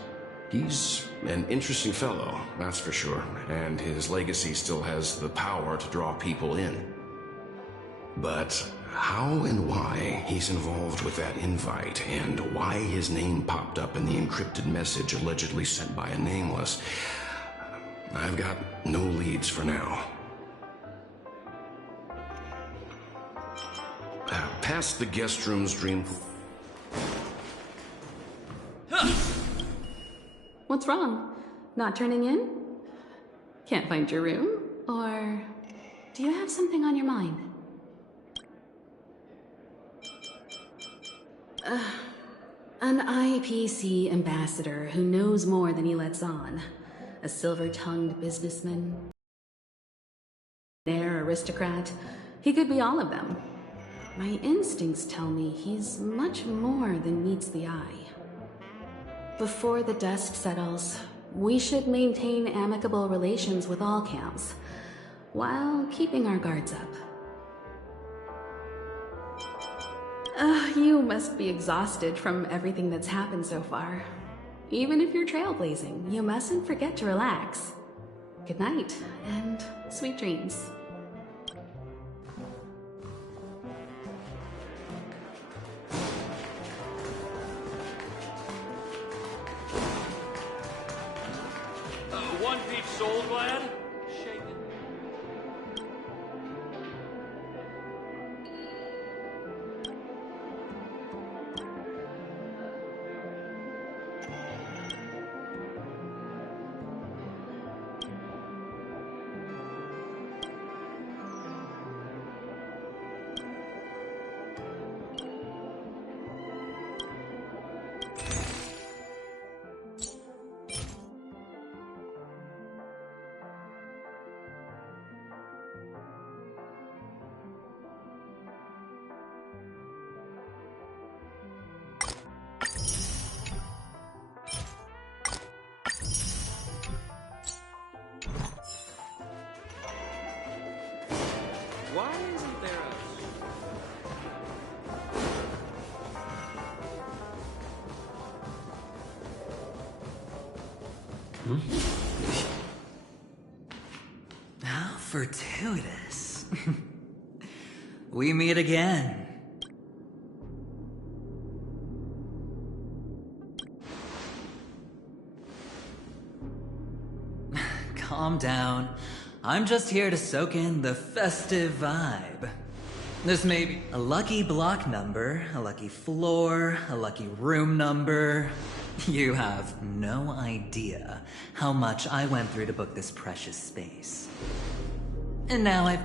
He's an interesting fellow, that's for sure, and his legacy still has the power to draw people in. But how and why he's involved with that invite, and why his name popped up in the encrypted message allegedly sent by a nameless, I've got no leads for now. Past the guest room's dream... What's wrong? Not turning in? Can't find your room? Or do you have something on your mind? An IPC ambassador who knows more than he lets on. A silver-tongued businessman. An aristocrat. He could be all of them. My instincts tell me he's much more than meets the eye. Before the dust settles, we should maintain amicable relations with all camps, while keeping our guards up. You must be exhausted from everything that's happened so far. Even if you're trailblazing, you mustn't forget to relax. Good night, and sweet dreams. One peach sold, lad. Shaken. Why isn't there How fortuitous. We meet again. Calm down. I'm just here to soak in the festive vibe. This may be a lucky block number, a lucky floor, a lucky room number. You have no idea how much I went through to book this precious space. And now I've...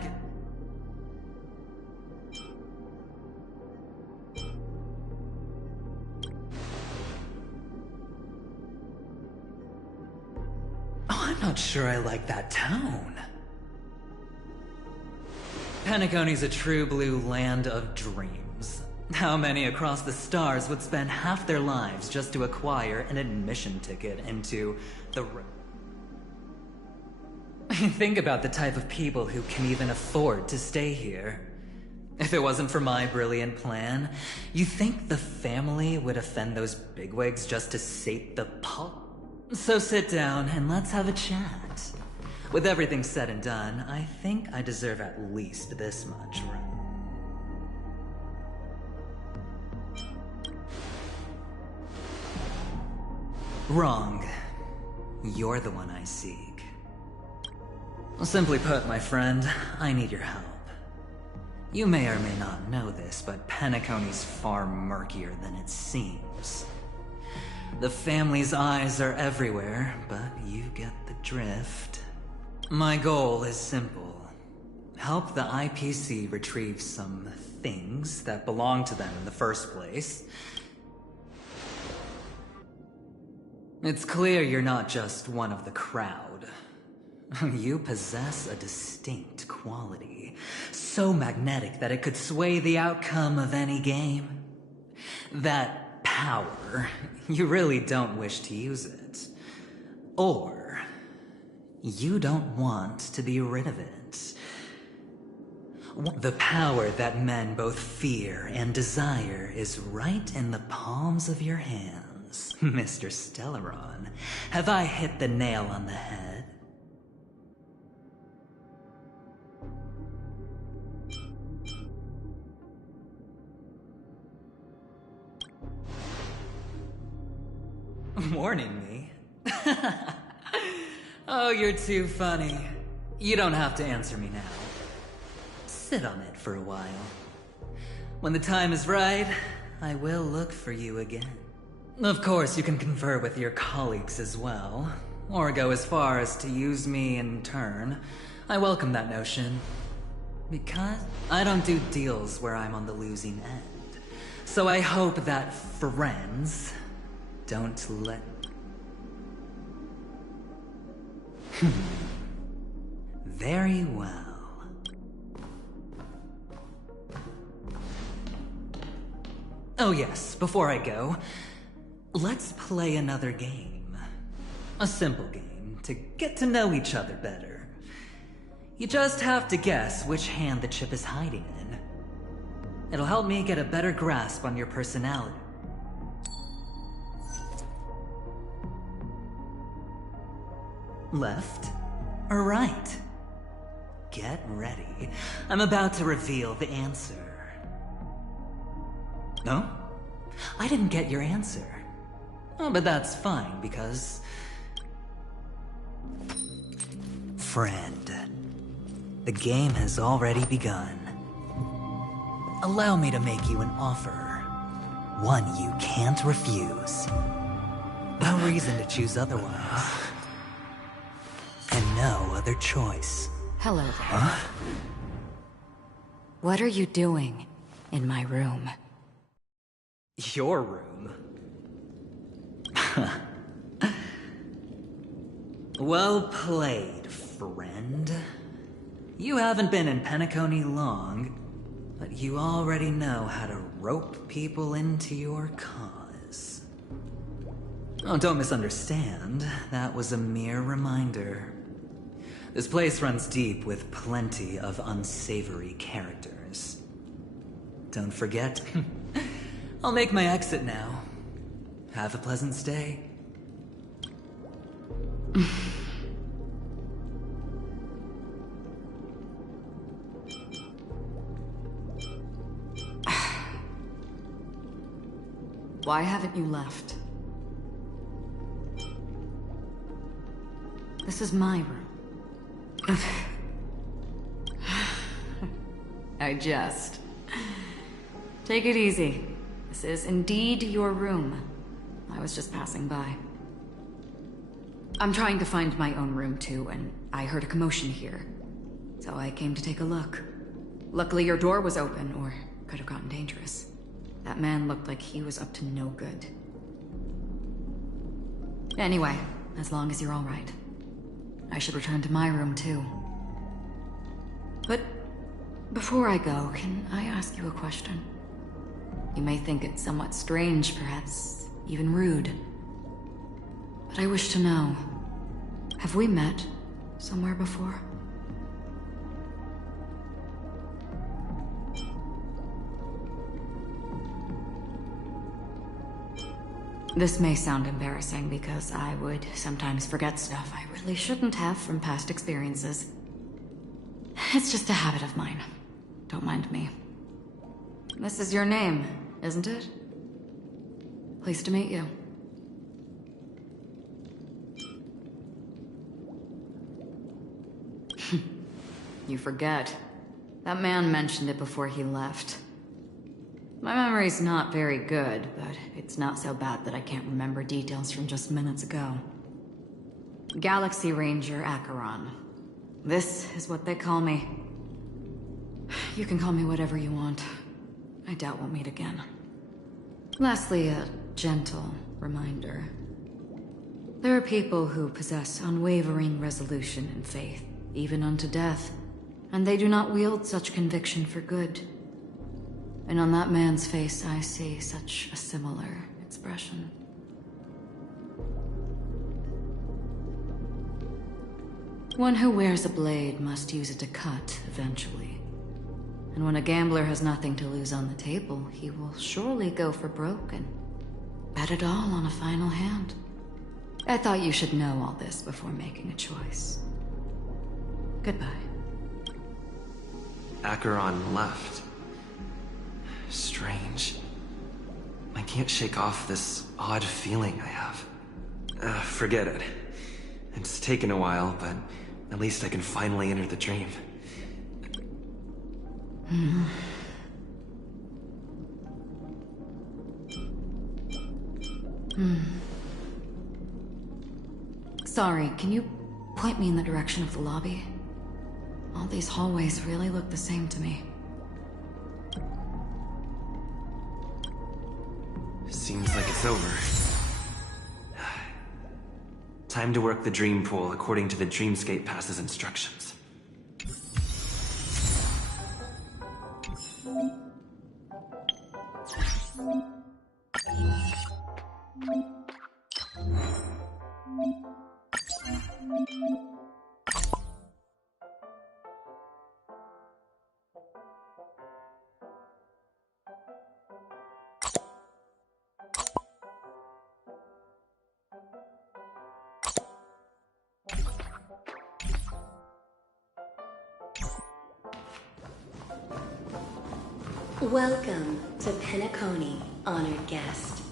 I'm not sure I like that tone. Penacony's a true blue land of dreams. How many across the stars would spend half their lives just to acquire an admission ticket into the... Think about the type of people who can even afford to stay here. If it wasn't for my brilliant plan, you think the family would offend those bigwigs just to sate the So sit down and let's have a chat. With everything said and done, I think I deserve at least this much, right? Wrong. You're the one I seek. Simply put, my friend, I need your help. You may or may not know this, but Penacony's far murkier than it seems. The family's eyes are everywhere, but you get the drift. My goal is simple. Help the IPC retrieve some things that belong to them in the first place. It's clear you're not just one of the crowd. You possess a distinct quality, so magnetic that it could sway the outcome of any game. That power, you really don't wish to use it. Or, you don't want to be rid of it. The power that men both fear and desire is right in the palms of your hands, Mr. Stellaron. Have I hit the nail on the head? Warning me? Oh, you're too funny. You don't have to answer me now. Sit on it for a while. When the time is right, I will look for you again. Of course, you can confer with your colleagues as well, or go as far as to use me in turn. I welcome that notion, because I don't do deals where I'm on the losing end. So I hope that friends don't let... Very well. Oh yes, before I go, let's play another game. A simple game to get to know each other better. You just have to guess which hand the chip is hiding in. It'll help me get a better grasp on your personality. Left or right? Get ready. I'm about to reveal the answer. No? I didn't get your answer. Oh, but that's fine, because... Friend, the game has already begun. Allow me to make you an offer. One you can't refuse. No reason to choose otherwise. And no other choice. Hello there. Huh? What are you doing in my room? Your room? Well played, friend. You haven't been in Penacony long, but you already know how to rope people into your cause. Oh, don't misunderstand. That was a mere reminder. This place runs deep with plenty of unsavory characters. Don't forget, I'll make my exit now. Have a pleasant stay. Why haven't you left? This is my room. I jest. Take it easy. This is indeed your room. I was just passing by. I'm trying to find my own room too, and I heard a commotion here. So I came to take a look. Luckily your door was open, or could have gotten dangerous. That man looked like he was up to no good. Anyway, as long as you're all right. I should return to my room too. But before I go, can I ask you a question? You may think it somewhat strange, perhaps even rude. But I wish to know, have we met somewhere before? This may sound embarrassing because I would sometimes forget stuff I really shouldn't have from past experiences. It's just a habit of mine. Don't mind me. This is your name, isn't it? Pleased to meet you. You forget. That man mentioned it before he left. My memory's not very good, but it's not so bad that I can't remember details from just minutes ago. Galaxy Ranger Acheron. This is what they call me. You can call me whatever you want. I doubt we'll meet again. Lastly, a gentle reminder. There are people who possess unwavering resolution and faith, even unto death, and they do not wield such conviction for good. And on that man's face, I see such a similar expression. One who wears a blade must use it to cut, eventually. And when a gambler has nothing to lose on the table, he will surely go for broke and bet it all on a final hand. I thought you should know all this before making a choice. Goodbye. Acheron left. Strange. I can't shake off this odd feeling I have. Forget it. It's taken a while, but at least I can finally enter the dream. Sorry, can you point me in the direction of the lobby? All these hallways really look the same to me. Seems like it's over. Time to work the dream pool according to the Dreamscape Pass's instructions. Welcome to Penacony, honored guest.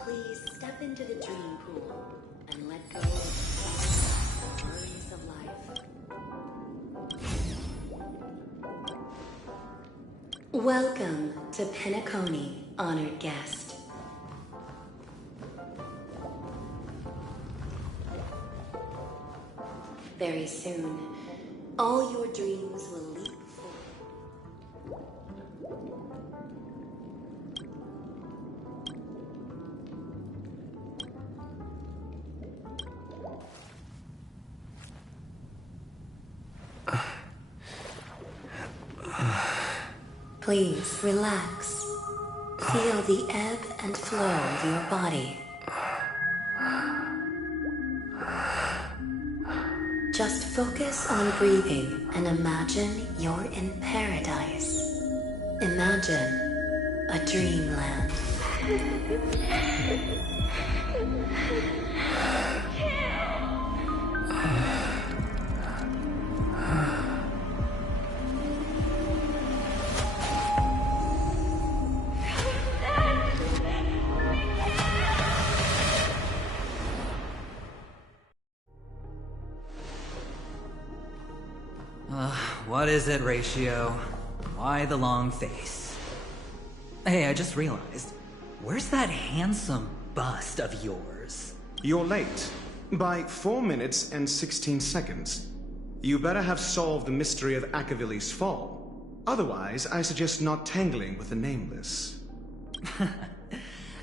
Please step into the dream pool and let go of the worries of life. Welcome to Penacony, honored guest. Very soon, all your dreams will leap forward. Please relax. Feel the ebb and flow of your body. Just focus on breathing and imagine you're in paradise. Imagine a dreamland. What is it, Ratio? Why the long face? Hey, I just realized, where's that handsome bust of yours? You're late. By 4 minutes and 16 seconds. You better have solved the mystery of Akavili's fall. Otherwise, I suggest not tangling with the Nameless.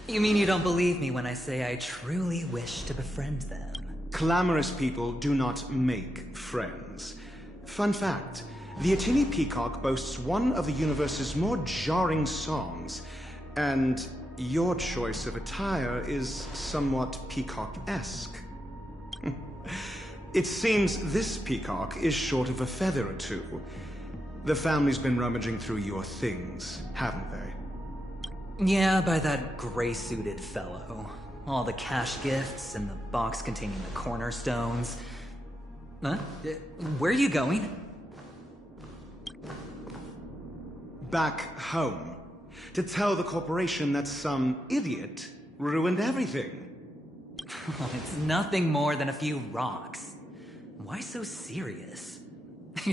You mean you don't believe me when I say I truly wish to befriend them? Clamorous people do not make friends. Fun fact, The Atini Peacock boasts one of the universe's more jarring songs, and your choice of attire is somewhat peacock-esque. It seems this peacock is short of a feather or two. The family's been rummaging through your things, haven't they? Yeah, by that gray-suited fellow. All the cash gifts and the box containing the cornerstones. Huh? Where are you going? Back home. To tell the corporation that some idiot ruined everything. It's nothing more than a few rocks. Why so serious?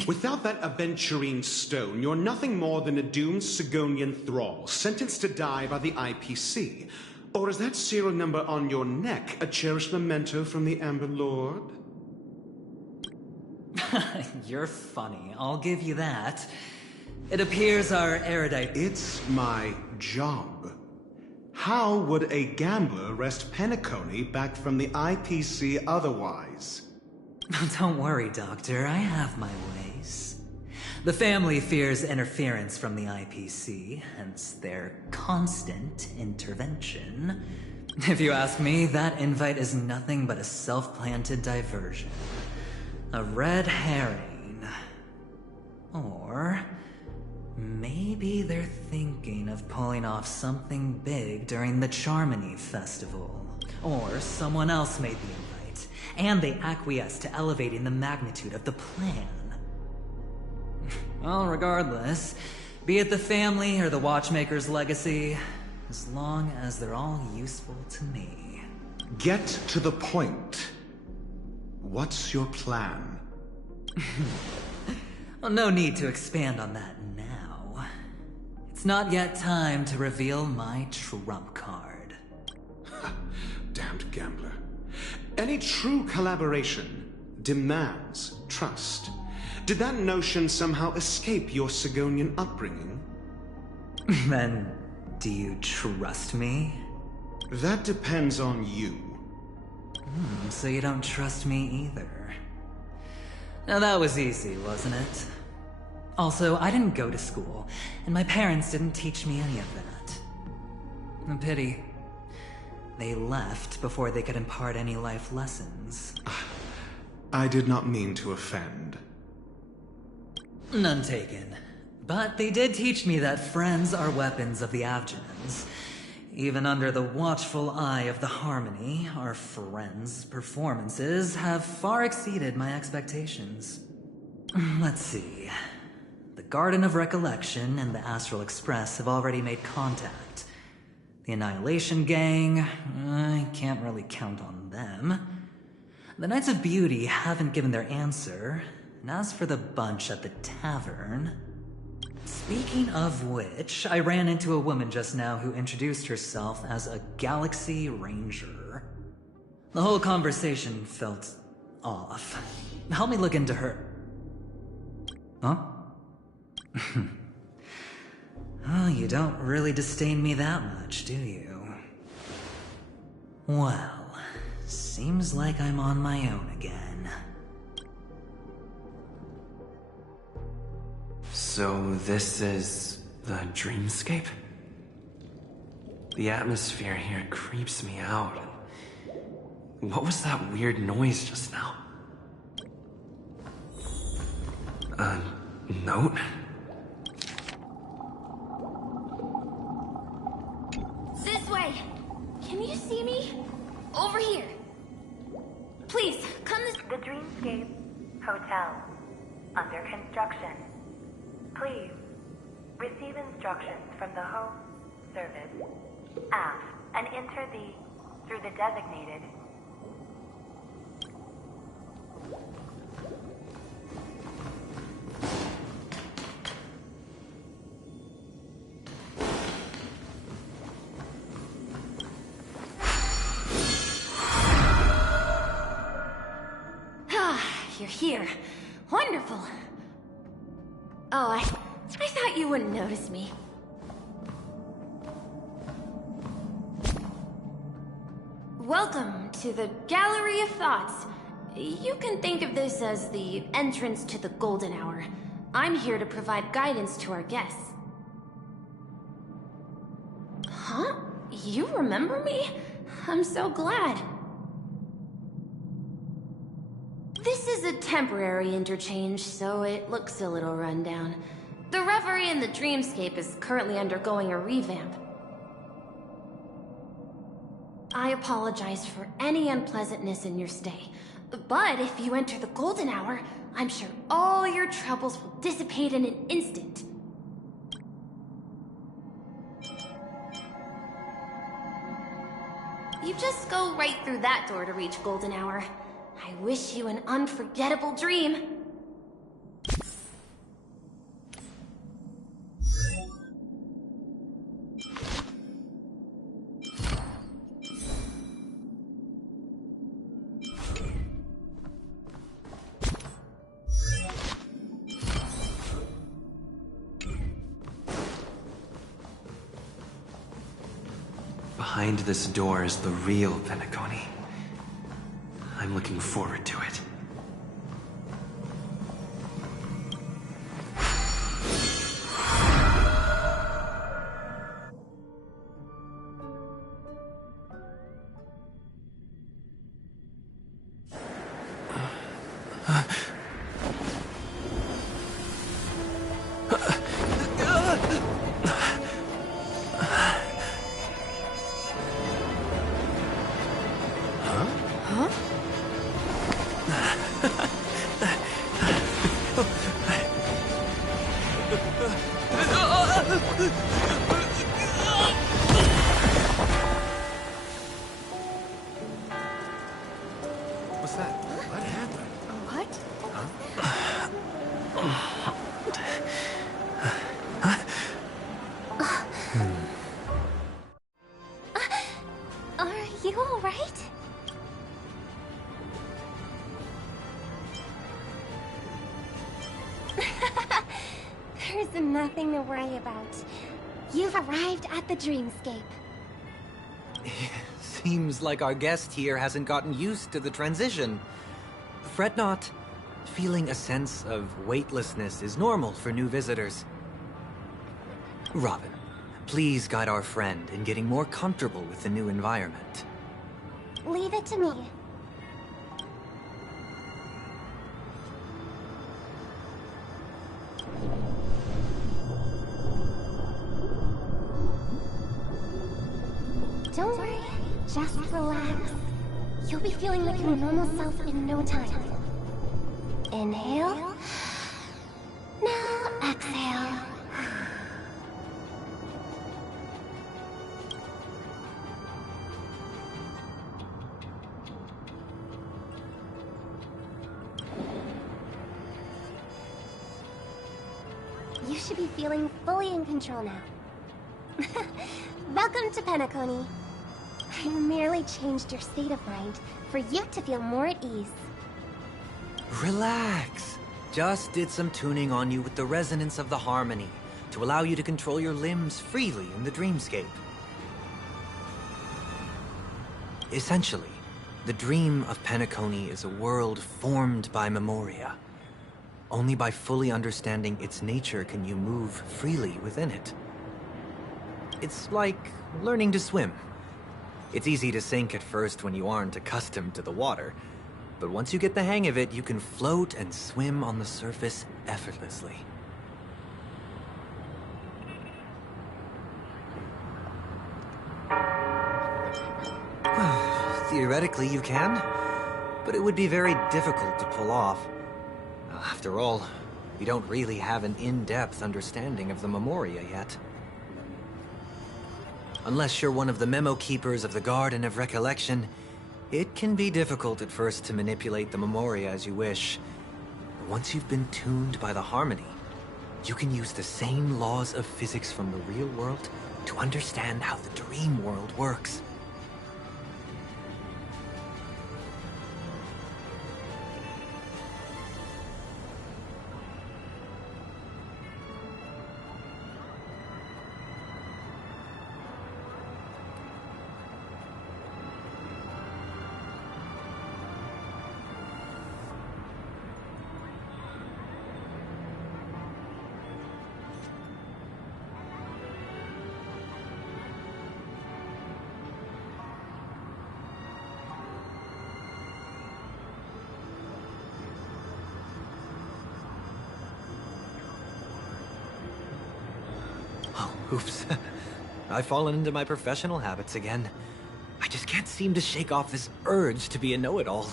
Without that aventurine stone, you're nothing more than a doomed Sigonian thrall, sentenced to die by the IPC. Or is that serial number on your neck a cherished memento from the Amber Lord? You're funny, I'll give you that. It appears our erudite... It's my job. How would a gambler wrest Penacony back from the IPC otherwise? Don't worry, Doctor, I have my ways. The family fears interference from the IPC, hence their constant intervention. If you ask me, that invite is nothing but a self-planted diversion. A red herring. Or... maybe they're thinking of pulling off something big during the Charmony Festival. Or someone else made the invite, and they acquiesced to elevating the magnitude of the plan. Well, regardless, be it the family or the Watchmaker's legacy, as long as they're all useful to me. Get to the point. What's your plan? Well, no need to expand on that now. It's not yet time to reveal my trump card. Damned gambler. Any true collaboration demands trust. Did that notion somehow escape your Sigonian upbringing? Then, do you trust me? That depends on you. So you don't trust me either. Now that was easy, wasn't it? Also, I didn't go to school, and my parents didn't teach me any of that. A pity. They left before they could impart any life lessons. I did not mean to offend. None taken. But they did teach me that friends are weapons of the Avgenans. Even under the watchful eye of the Harmony, our friends' performances have far exceeded my expectations. Let's see. The Garden of Recollection and the Astral Express have already made contact. The Annihilation Gang, I can't really count on them. The Knights of Beauty haven't given their answer, and as for the bunch at the tavern... Speaking of which, I ran into a woman just now who introduced herself as a Galaxy Ranger. The whole conversation felt off. Help me look into her... Huh? Oh, you don't really disdain me that much, do you? Well, seems like I'm on my own again. So this is the dreamscape? The atmosphere here creeps me out. What was that weird noise just now? A note? This way! Can you see me? Over here! Please, come this... The Dreamscape Hotel. Under construction. Please, receive instructions from the home service, aft, and enter through the designated. Ah, you're here. Wonderful. Oh, I thought you wouldn't notice me. Welcome to the Gallery of Thoughts. You can think of this as the entrance to the Golden Hour. I'm here to provide guidance to our guests. Huh? You remember me? I'm so glad. This is a temporary interchange, so it looks a little rundown. The Reverie in the Dreamscape is currently undergoing a revamp. I apologize for any unpleasantness in your stay, but if you enter the Golden Hour, I'm sure all your troubles will dissipate in an instant. You just go right through that door to reach Golden Hour. I wish you an unforgettable dream. Behind this door is the real Penacony. I'm looking forward to it. What's that? What happened? What? Are you alright? There's nothing to worry about. You've arrived at the Dreamscape. Seems like our guest here hasn't gotten used to the transition. Fret not. Feeling a sense of weightlessness is normal for new visitors. Robin, please guide our friend in getting more comfortable with the new environment. Leave it to me. Don't worry, just relax. You'll be feeling like your normal self in no time. Inhale. Now exhale. You should be feeling fully in control now. Welcome to Penacony. I merely changed your state of mind for you to feel more at ease. Relax. Just did some tuning on you with the resonance of the harmony to allow you to control your limbs freely in the dreamscape. Essentially, the dream of Penacony is a world formed by Memoria. Only by fully understanding its nature can you move freely within it. It's like learning to swim. It's easy to sink at first when you aren't accustomed to the water, but once you get the hang of it, you can float and swim on the surface effortlessly. Theoretically, you can, but it would be very difficult to pull off. After all, we don't really have an in-depth understanding of the Memoria yet. Unless you're one of the memo keepers of the Garden of Recollection, it can be difficult at first to manipulate the Memoria as you wish. But once you've been tuned by the harmony, you can use the same laws of physics from the real world to understand how the dream world works. Oops. I've fallen into my professional habits again. I just can't seem to shake off this urge to be a know-it-all.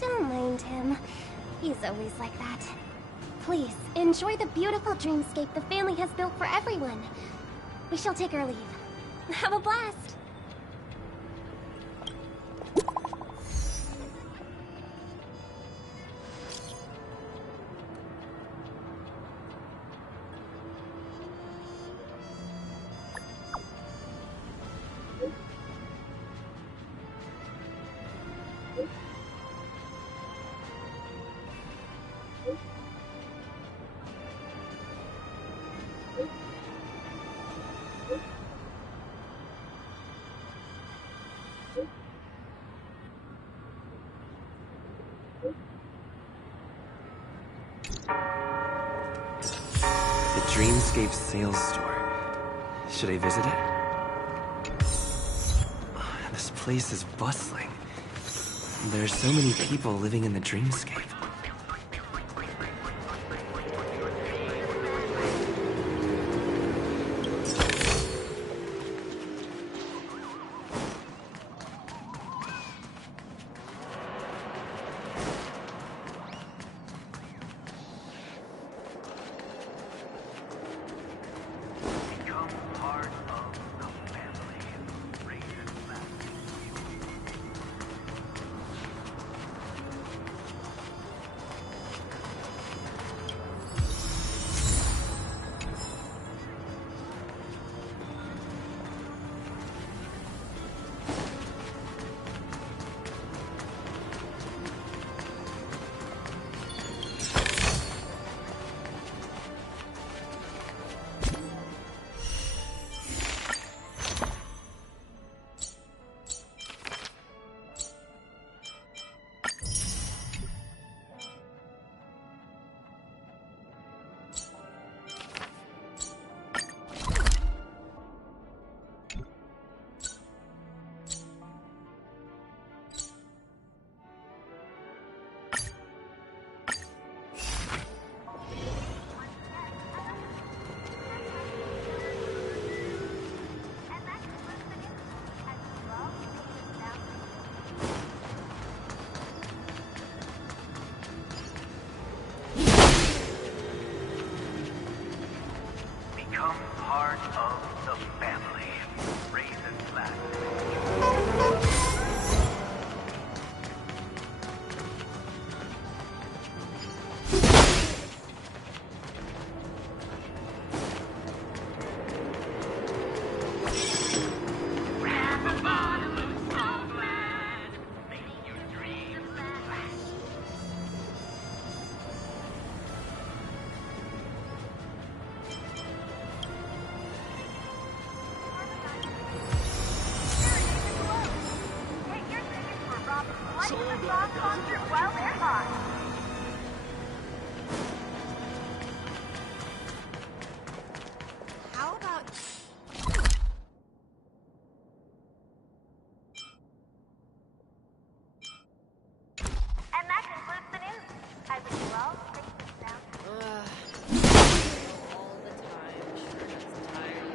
Don't mind him. He's always like that. Please, enjoy the beautiful dreamscape the family has built for everyone. We shall take our leave. Have a blast! The Dreamscape sales store. Should I visit it? This place is bustling. There are so many people living in the Dreamscape. How about... And that concludes the news. I wish you all safe and sound. All the time. Sure, that's tired.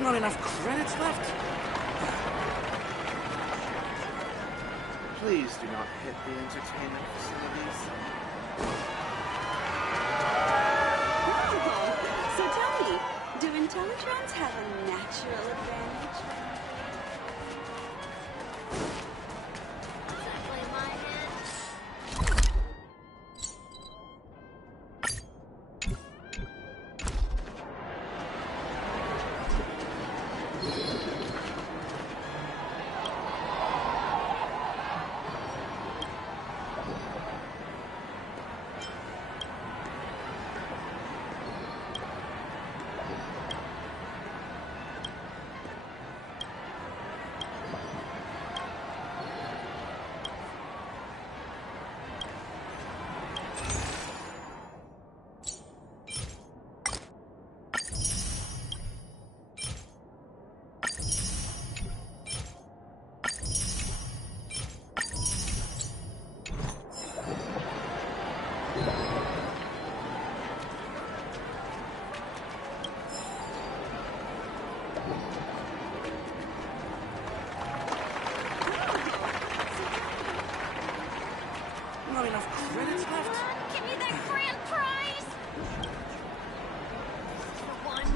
Not enough credits left? Please do not hit the entertainment facilities. So tell me, do Intellitrons have a natural advantage? Not enough credits left? Give me that grand prize! The one.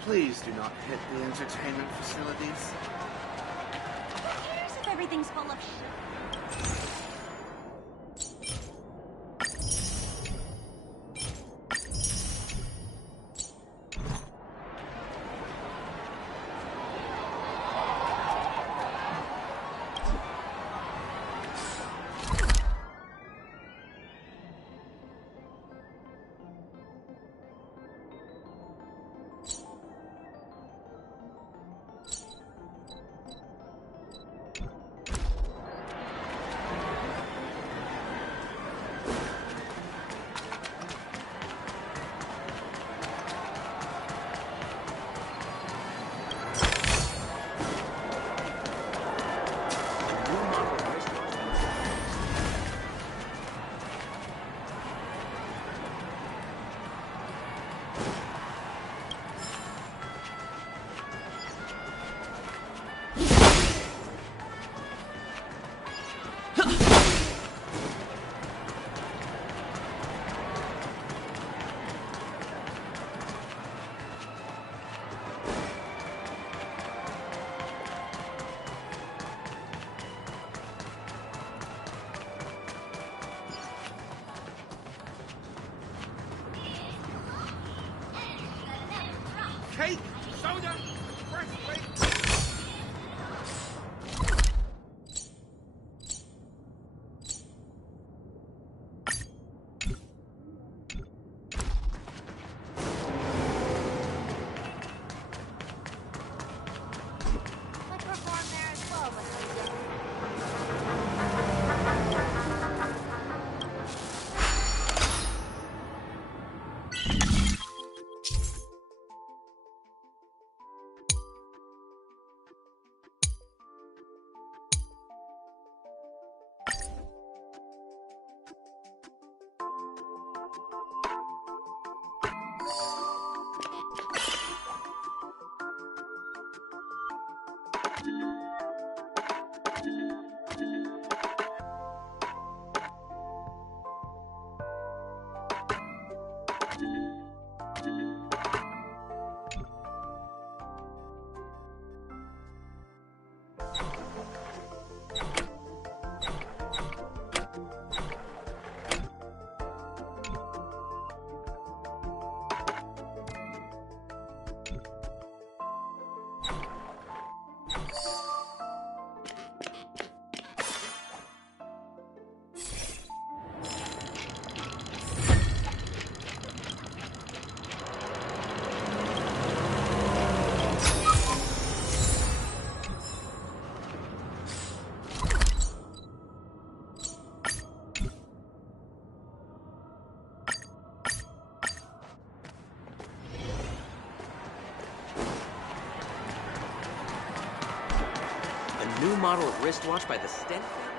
Please do not hit the entertainment facilities. Who cares if everything's full of shit? Cake, soda, fresh baked. I perform there as well, New model of wristwatch by the Stent family?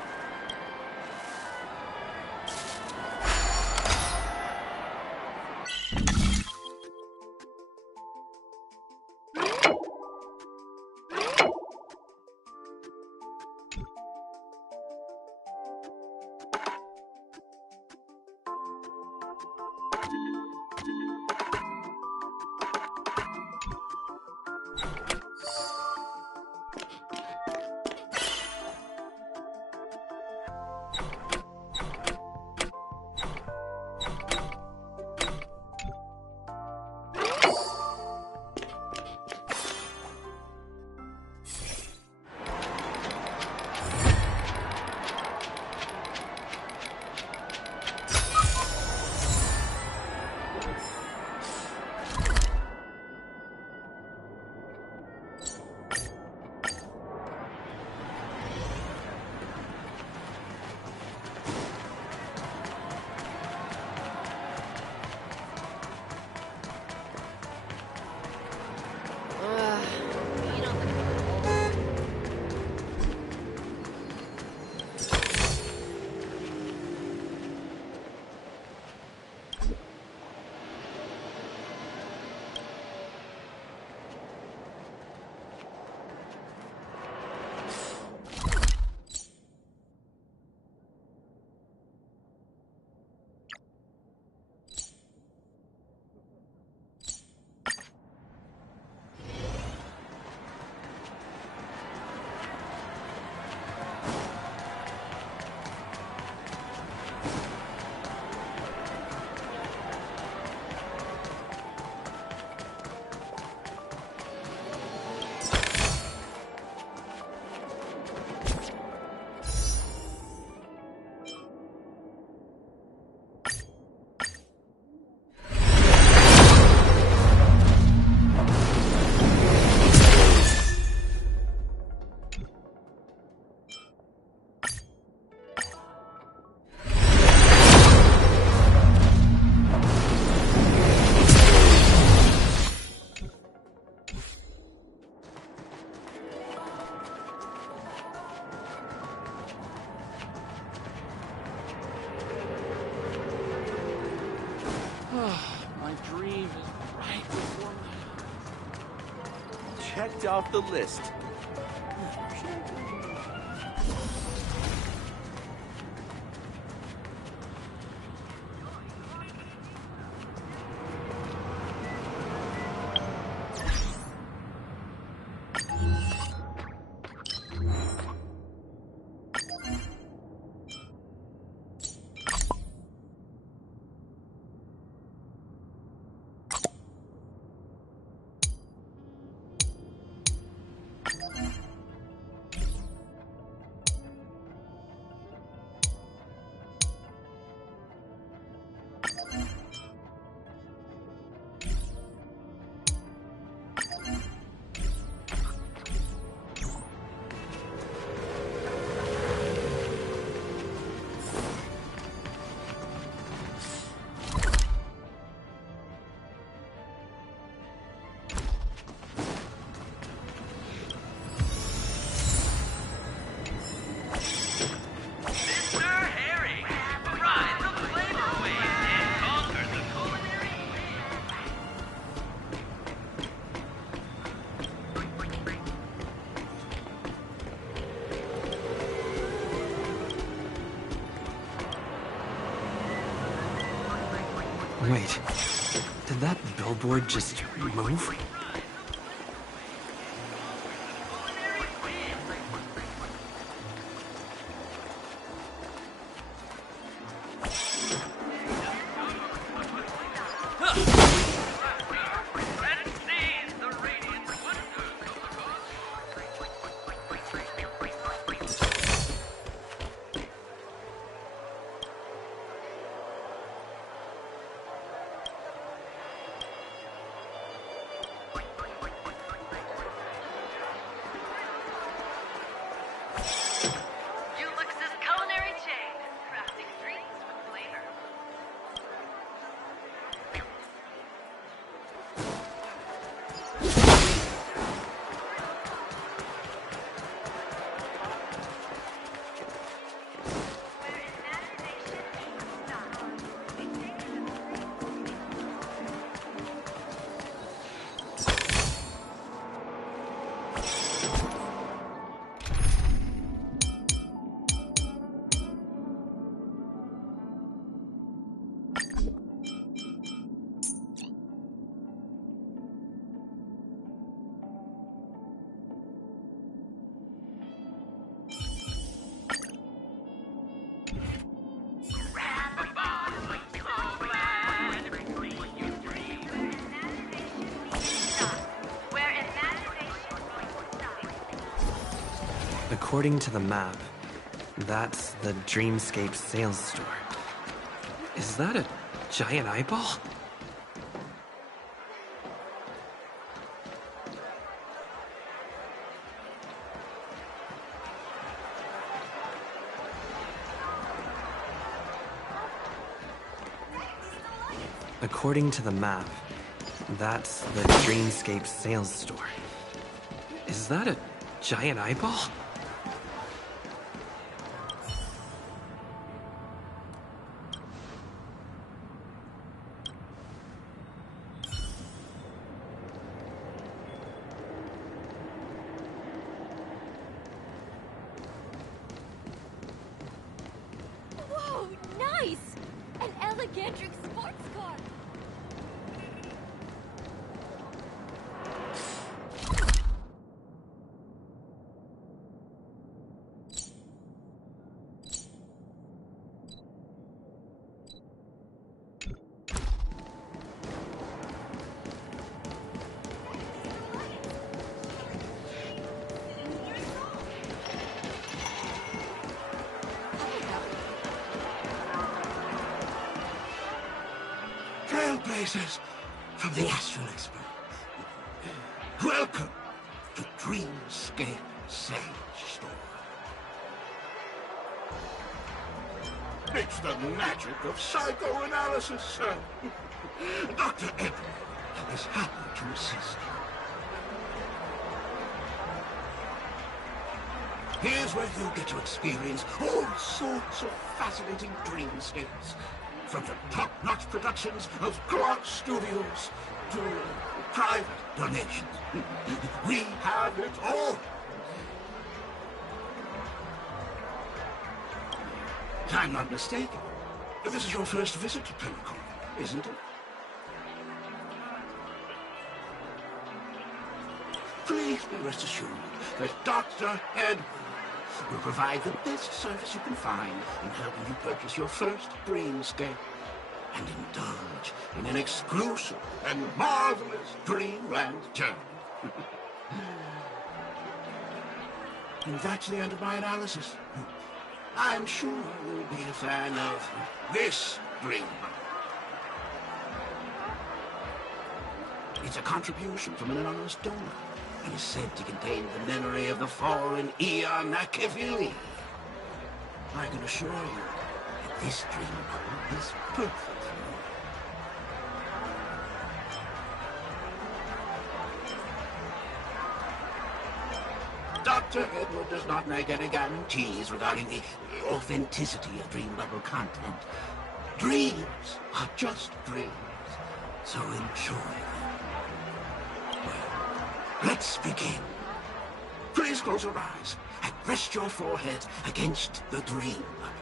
My dream is right before my eyes. Checked off the list. Wait, did that billboard just move? According to the map, that's the Dreamscape sales store. Is that a giant eyeball? According to the map, that's the Dreamscape sales store. Is that a giant eyeball? Whoa, nice! An Elegantric sports car! Trailblazers from the Astral Express. Welcome to Dreamscape Sage Store. It's the magic of psychoanalysis, sir. Dr. Edward is happy to assist you. Here's where you get to experience all sorts of fascinating dreamscapes. From the top-notch productions of Clark Studios to private donations. We have it all. If I'm not mistaken, this is your first visit to Penacony, isn't it? Please be rest assured that Dr. Edward will provide the best service you can find in helping you purchase your first dreamscape and indulge in an exclusive and marvelous dreamland journey. And that's the end of my analysis. I'm sure you'll be a fan of this dream. It's a contribution from an anonymous donor and is said to contain the memory of the fallen Eon Akavili. I can assure you that this dream bubble is perfect for you. Dr. Edward does not make any guarantees regarding the authenticity of dream bubble content. Dreams are just dreams, so enjoy them. Well, let's begin. Please close your eyes and rest your forehead against the dream bubble.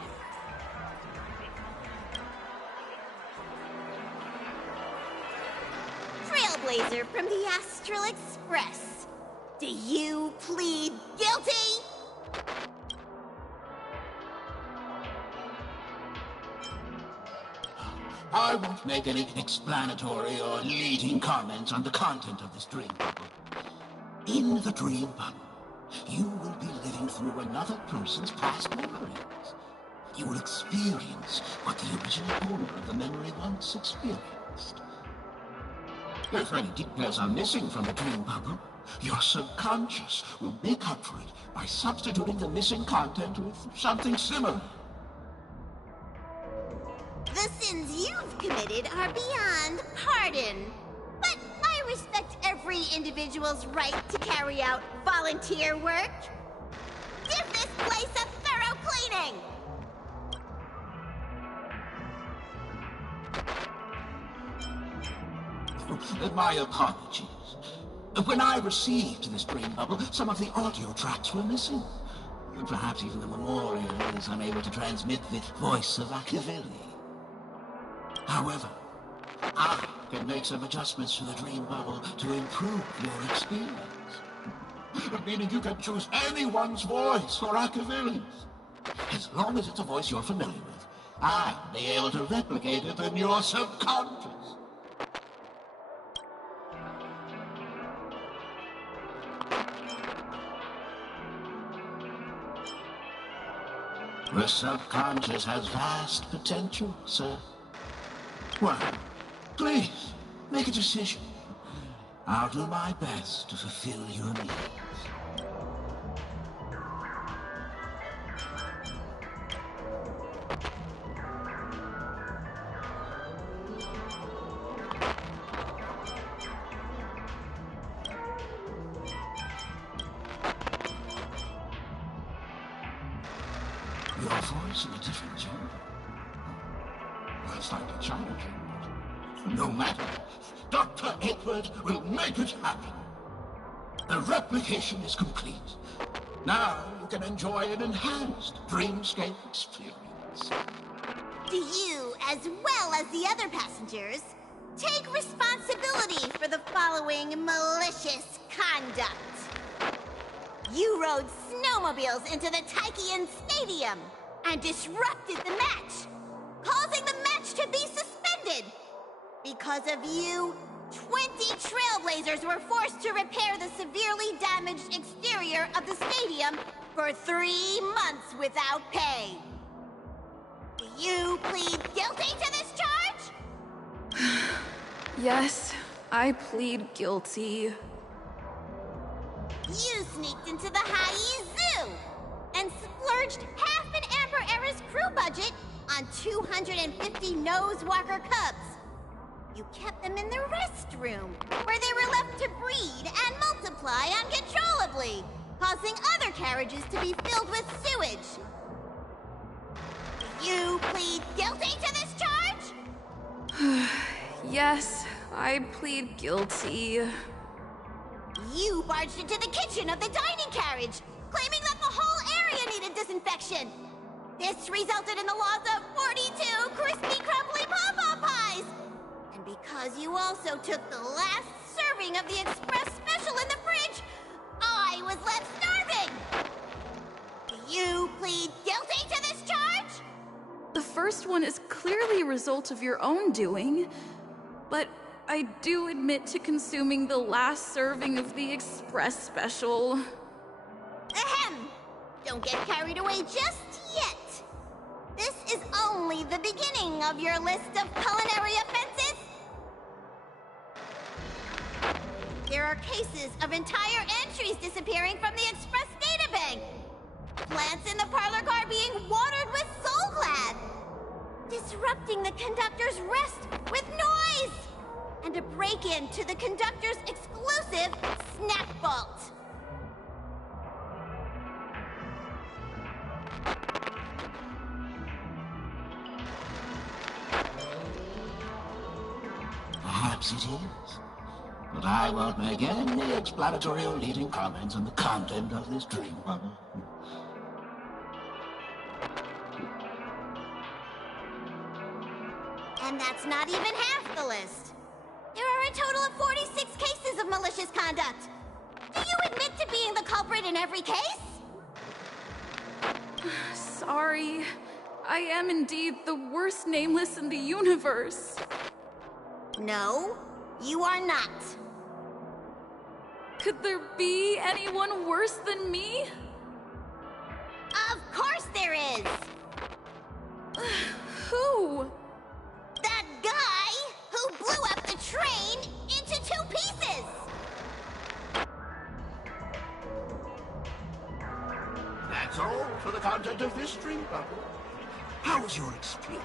Trailblazer from the Astral Express. Do you plead guilty? I won't make any explanatory or leading comments on the content of this dream bubble. In the dream bubble, you will be living through another person's past memories. You will experience what the original owner of the memory once experienced. If any details are missing from the dream bubble, your subconscious will make up for it by substituting the missing content with something similar. The sins you've committed are beyond pardon. But I respect every individual's right to carry out volunteer work. Give this place a thorough cleaning! My apologies. When I received this dream bubble, some of the audio tracks were missing. Perhaps even the memorial is unable to transmit the voice of Akavili. However, I can make some adjustments to the dream bubble to improve your experience. Meaning you can choose anyone's voice for Akavili's. As long as it's a voice you're familiar with, I'll be able to replicate it in your subconscious. The subconscious has vast potential, sir. Well, please, make a decision. I'll do my best to fulfill your needs. Your voice in a different genre. That's like a China dream. No matter. Dr. Edward will make it happen. The replication is complete. Now you can enjoy an enhanced dreamscape experience. Do you, as well as the other passengers, take responsibility for the following malicious conduct? You rode snowmobiles into the Taikian Stadium and disrupted the match, causing the match to be suspended. Because of you, 20 Trailblazers were forced to repair the severely damaged exterior of the stadium for 3 months without pay. Do you plead guilty to this charge? Yes, I plead guilty. You sneaked into the High Zoo and splurged half an Amber Era's crew budget on 250 Nosewalker cubs. You kept them in the restroom, where they were left to breed and multiply uncontrollably, causing other carriages to be filled with sewage. Do you plead guilty to this charge? Yes, I plead guilty. You barged into the kitchen of the dining carriage, claiming that the whole area needed disinfection. This resulted in the loss of 42 crispy, crumbly Pawpaw Pies. And because you also took the last serving of the express special in the fridge, I was left starving. Do you plead guilty to this charge? The first one is clearly a result of your own doing, but I do admit to consuming the last serving of the express special. Ahem! Don't get carried away just yet. This is only the beginning of your list of culinary offenses. There are cases of entire entries disappearing from the Express databank. Plants in the parlor car being watered with Soul Glad. Disrupting the conductor's rest with noise. And a break-in to the conductor's exclusive snack vault. Perhaps it is. But I won't make any explanatory or leading comments on the content of this dream bubble. And that's not even half the list. There are a total of 46 cases of malicious conduct. Do you admit to being the culprit in every case? Sorry. I am indeed the worst nameless in the universe. No, you are not. Could there be anyone worse than me? Of course there is! Who? That guy who blew up the train into 2 pieces! That's all for the content of this dream bubble. How was your experience?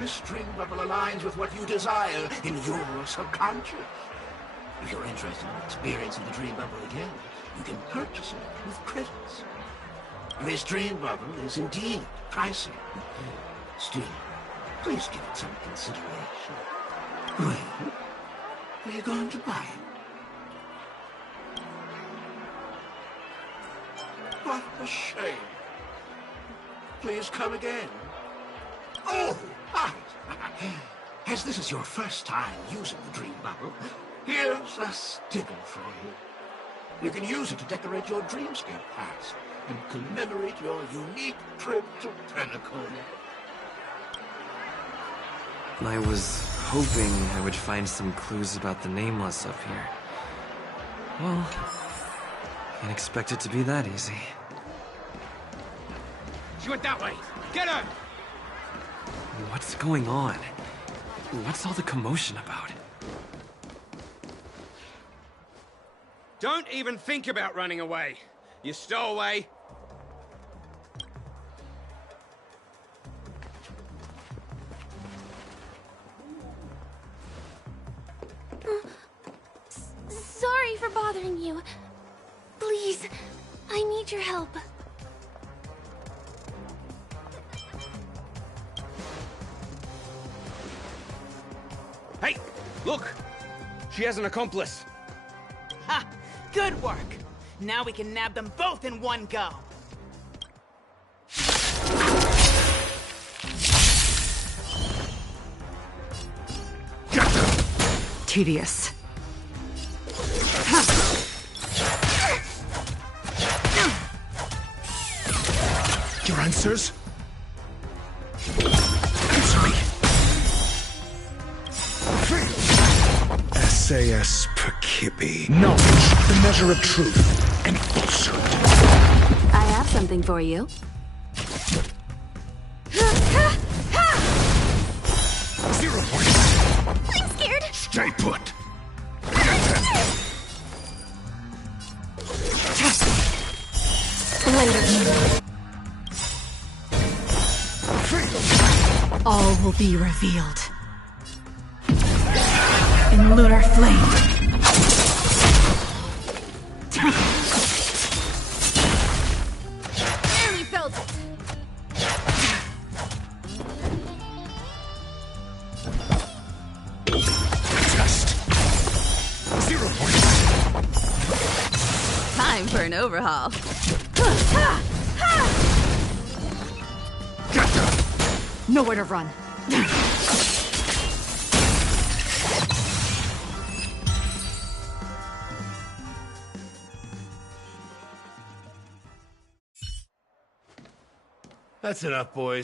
This dream bubble aligns with what you desire in your subconscious. If you're interested in experiencing the dream bubble again, you can purchase it with credits. This dream bubble is indeed pricey. Still, please give it some consideration. Well, are you going to buy it? What a shame. Please come again. Oh, right. As this is your first time using the dream bubble, here's a sticker for you. You can use it to decorate your dreamscape pass and commemorate your unique trip to Penacony. I was hoping I would find some clues about the Nameless up here. Well, can't expect it to be that easy. She went that way. Get her! What's going on? What's all the commotion about? Don't even think about running away. You stowaway. Sorry for bothering you. Please, I need your help. Hey, look! She has an accomplice. Ha! Good work! Now we can nab them both in one go. Tedious. Your answers? Answer me! SAS Perkibi. Knowledge, the measure of truth and falsehood. I have something for you. Zero points. I'm scared. Stay put. Later. All will be revealed. In lunar flame. an overhaul. Nowhere to run. That's enough, boys.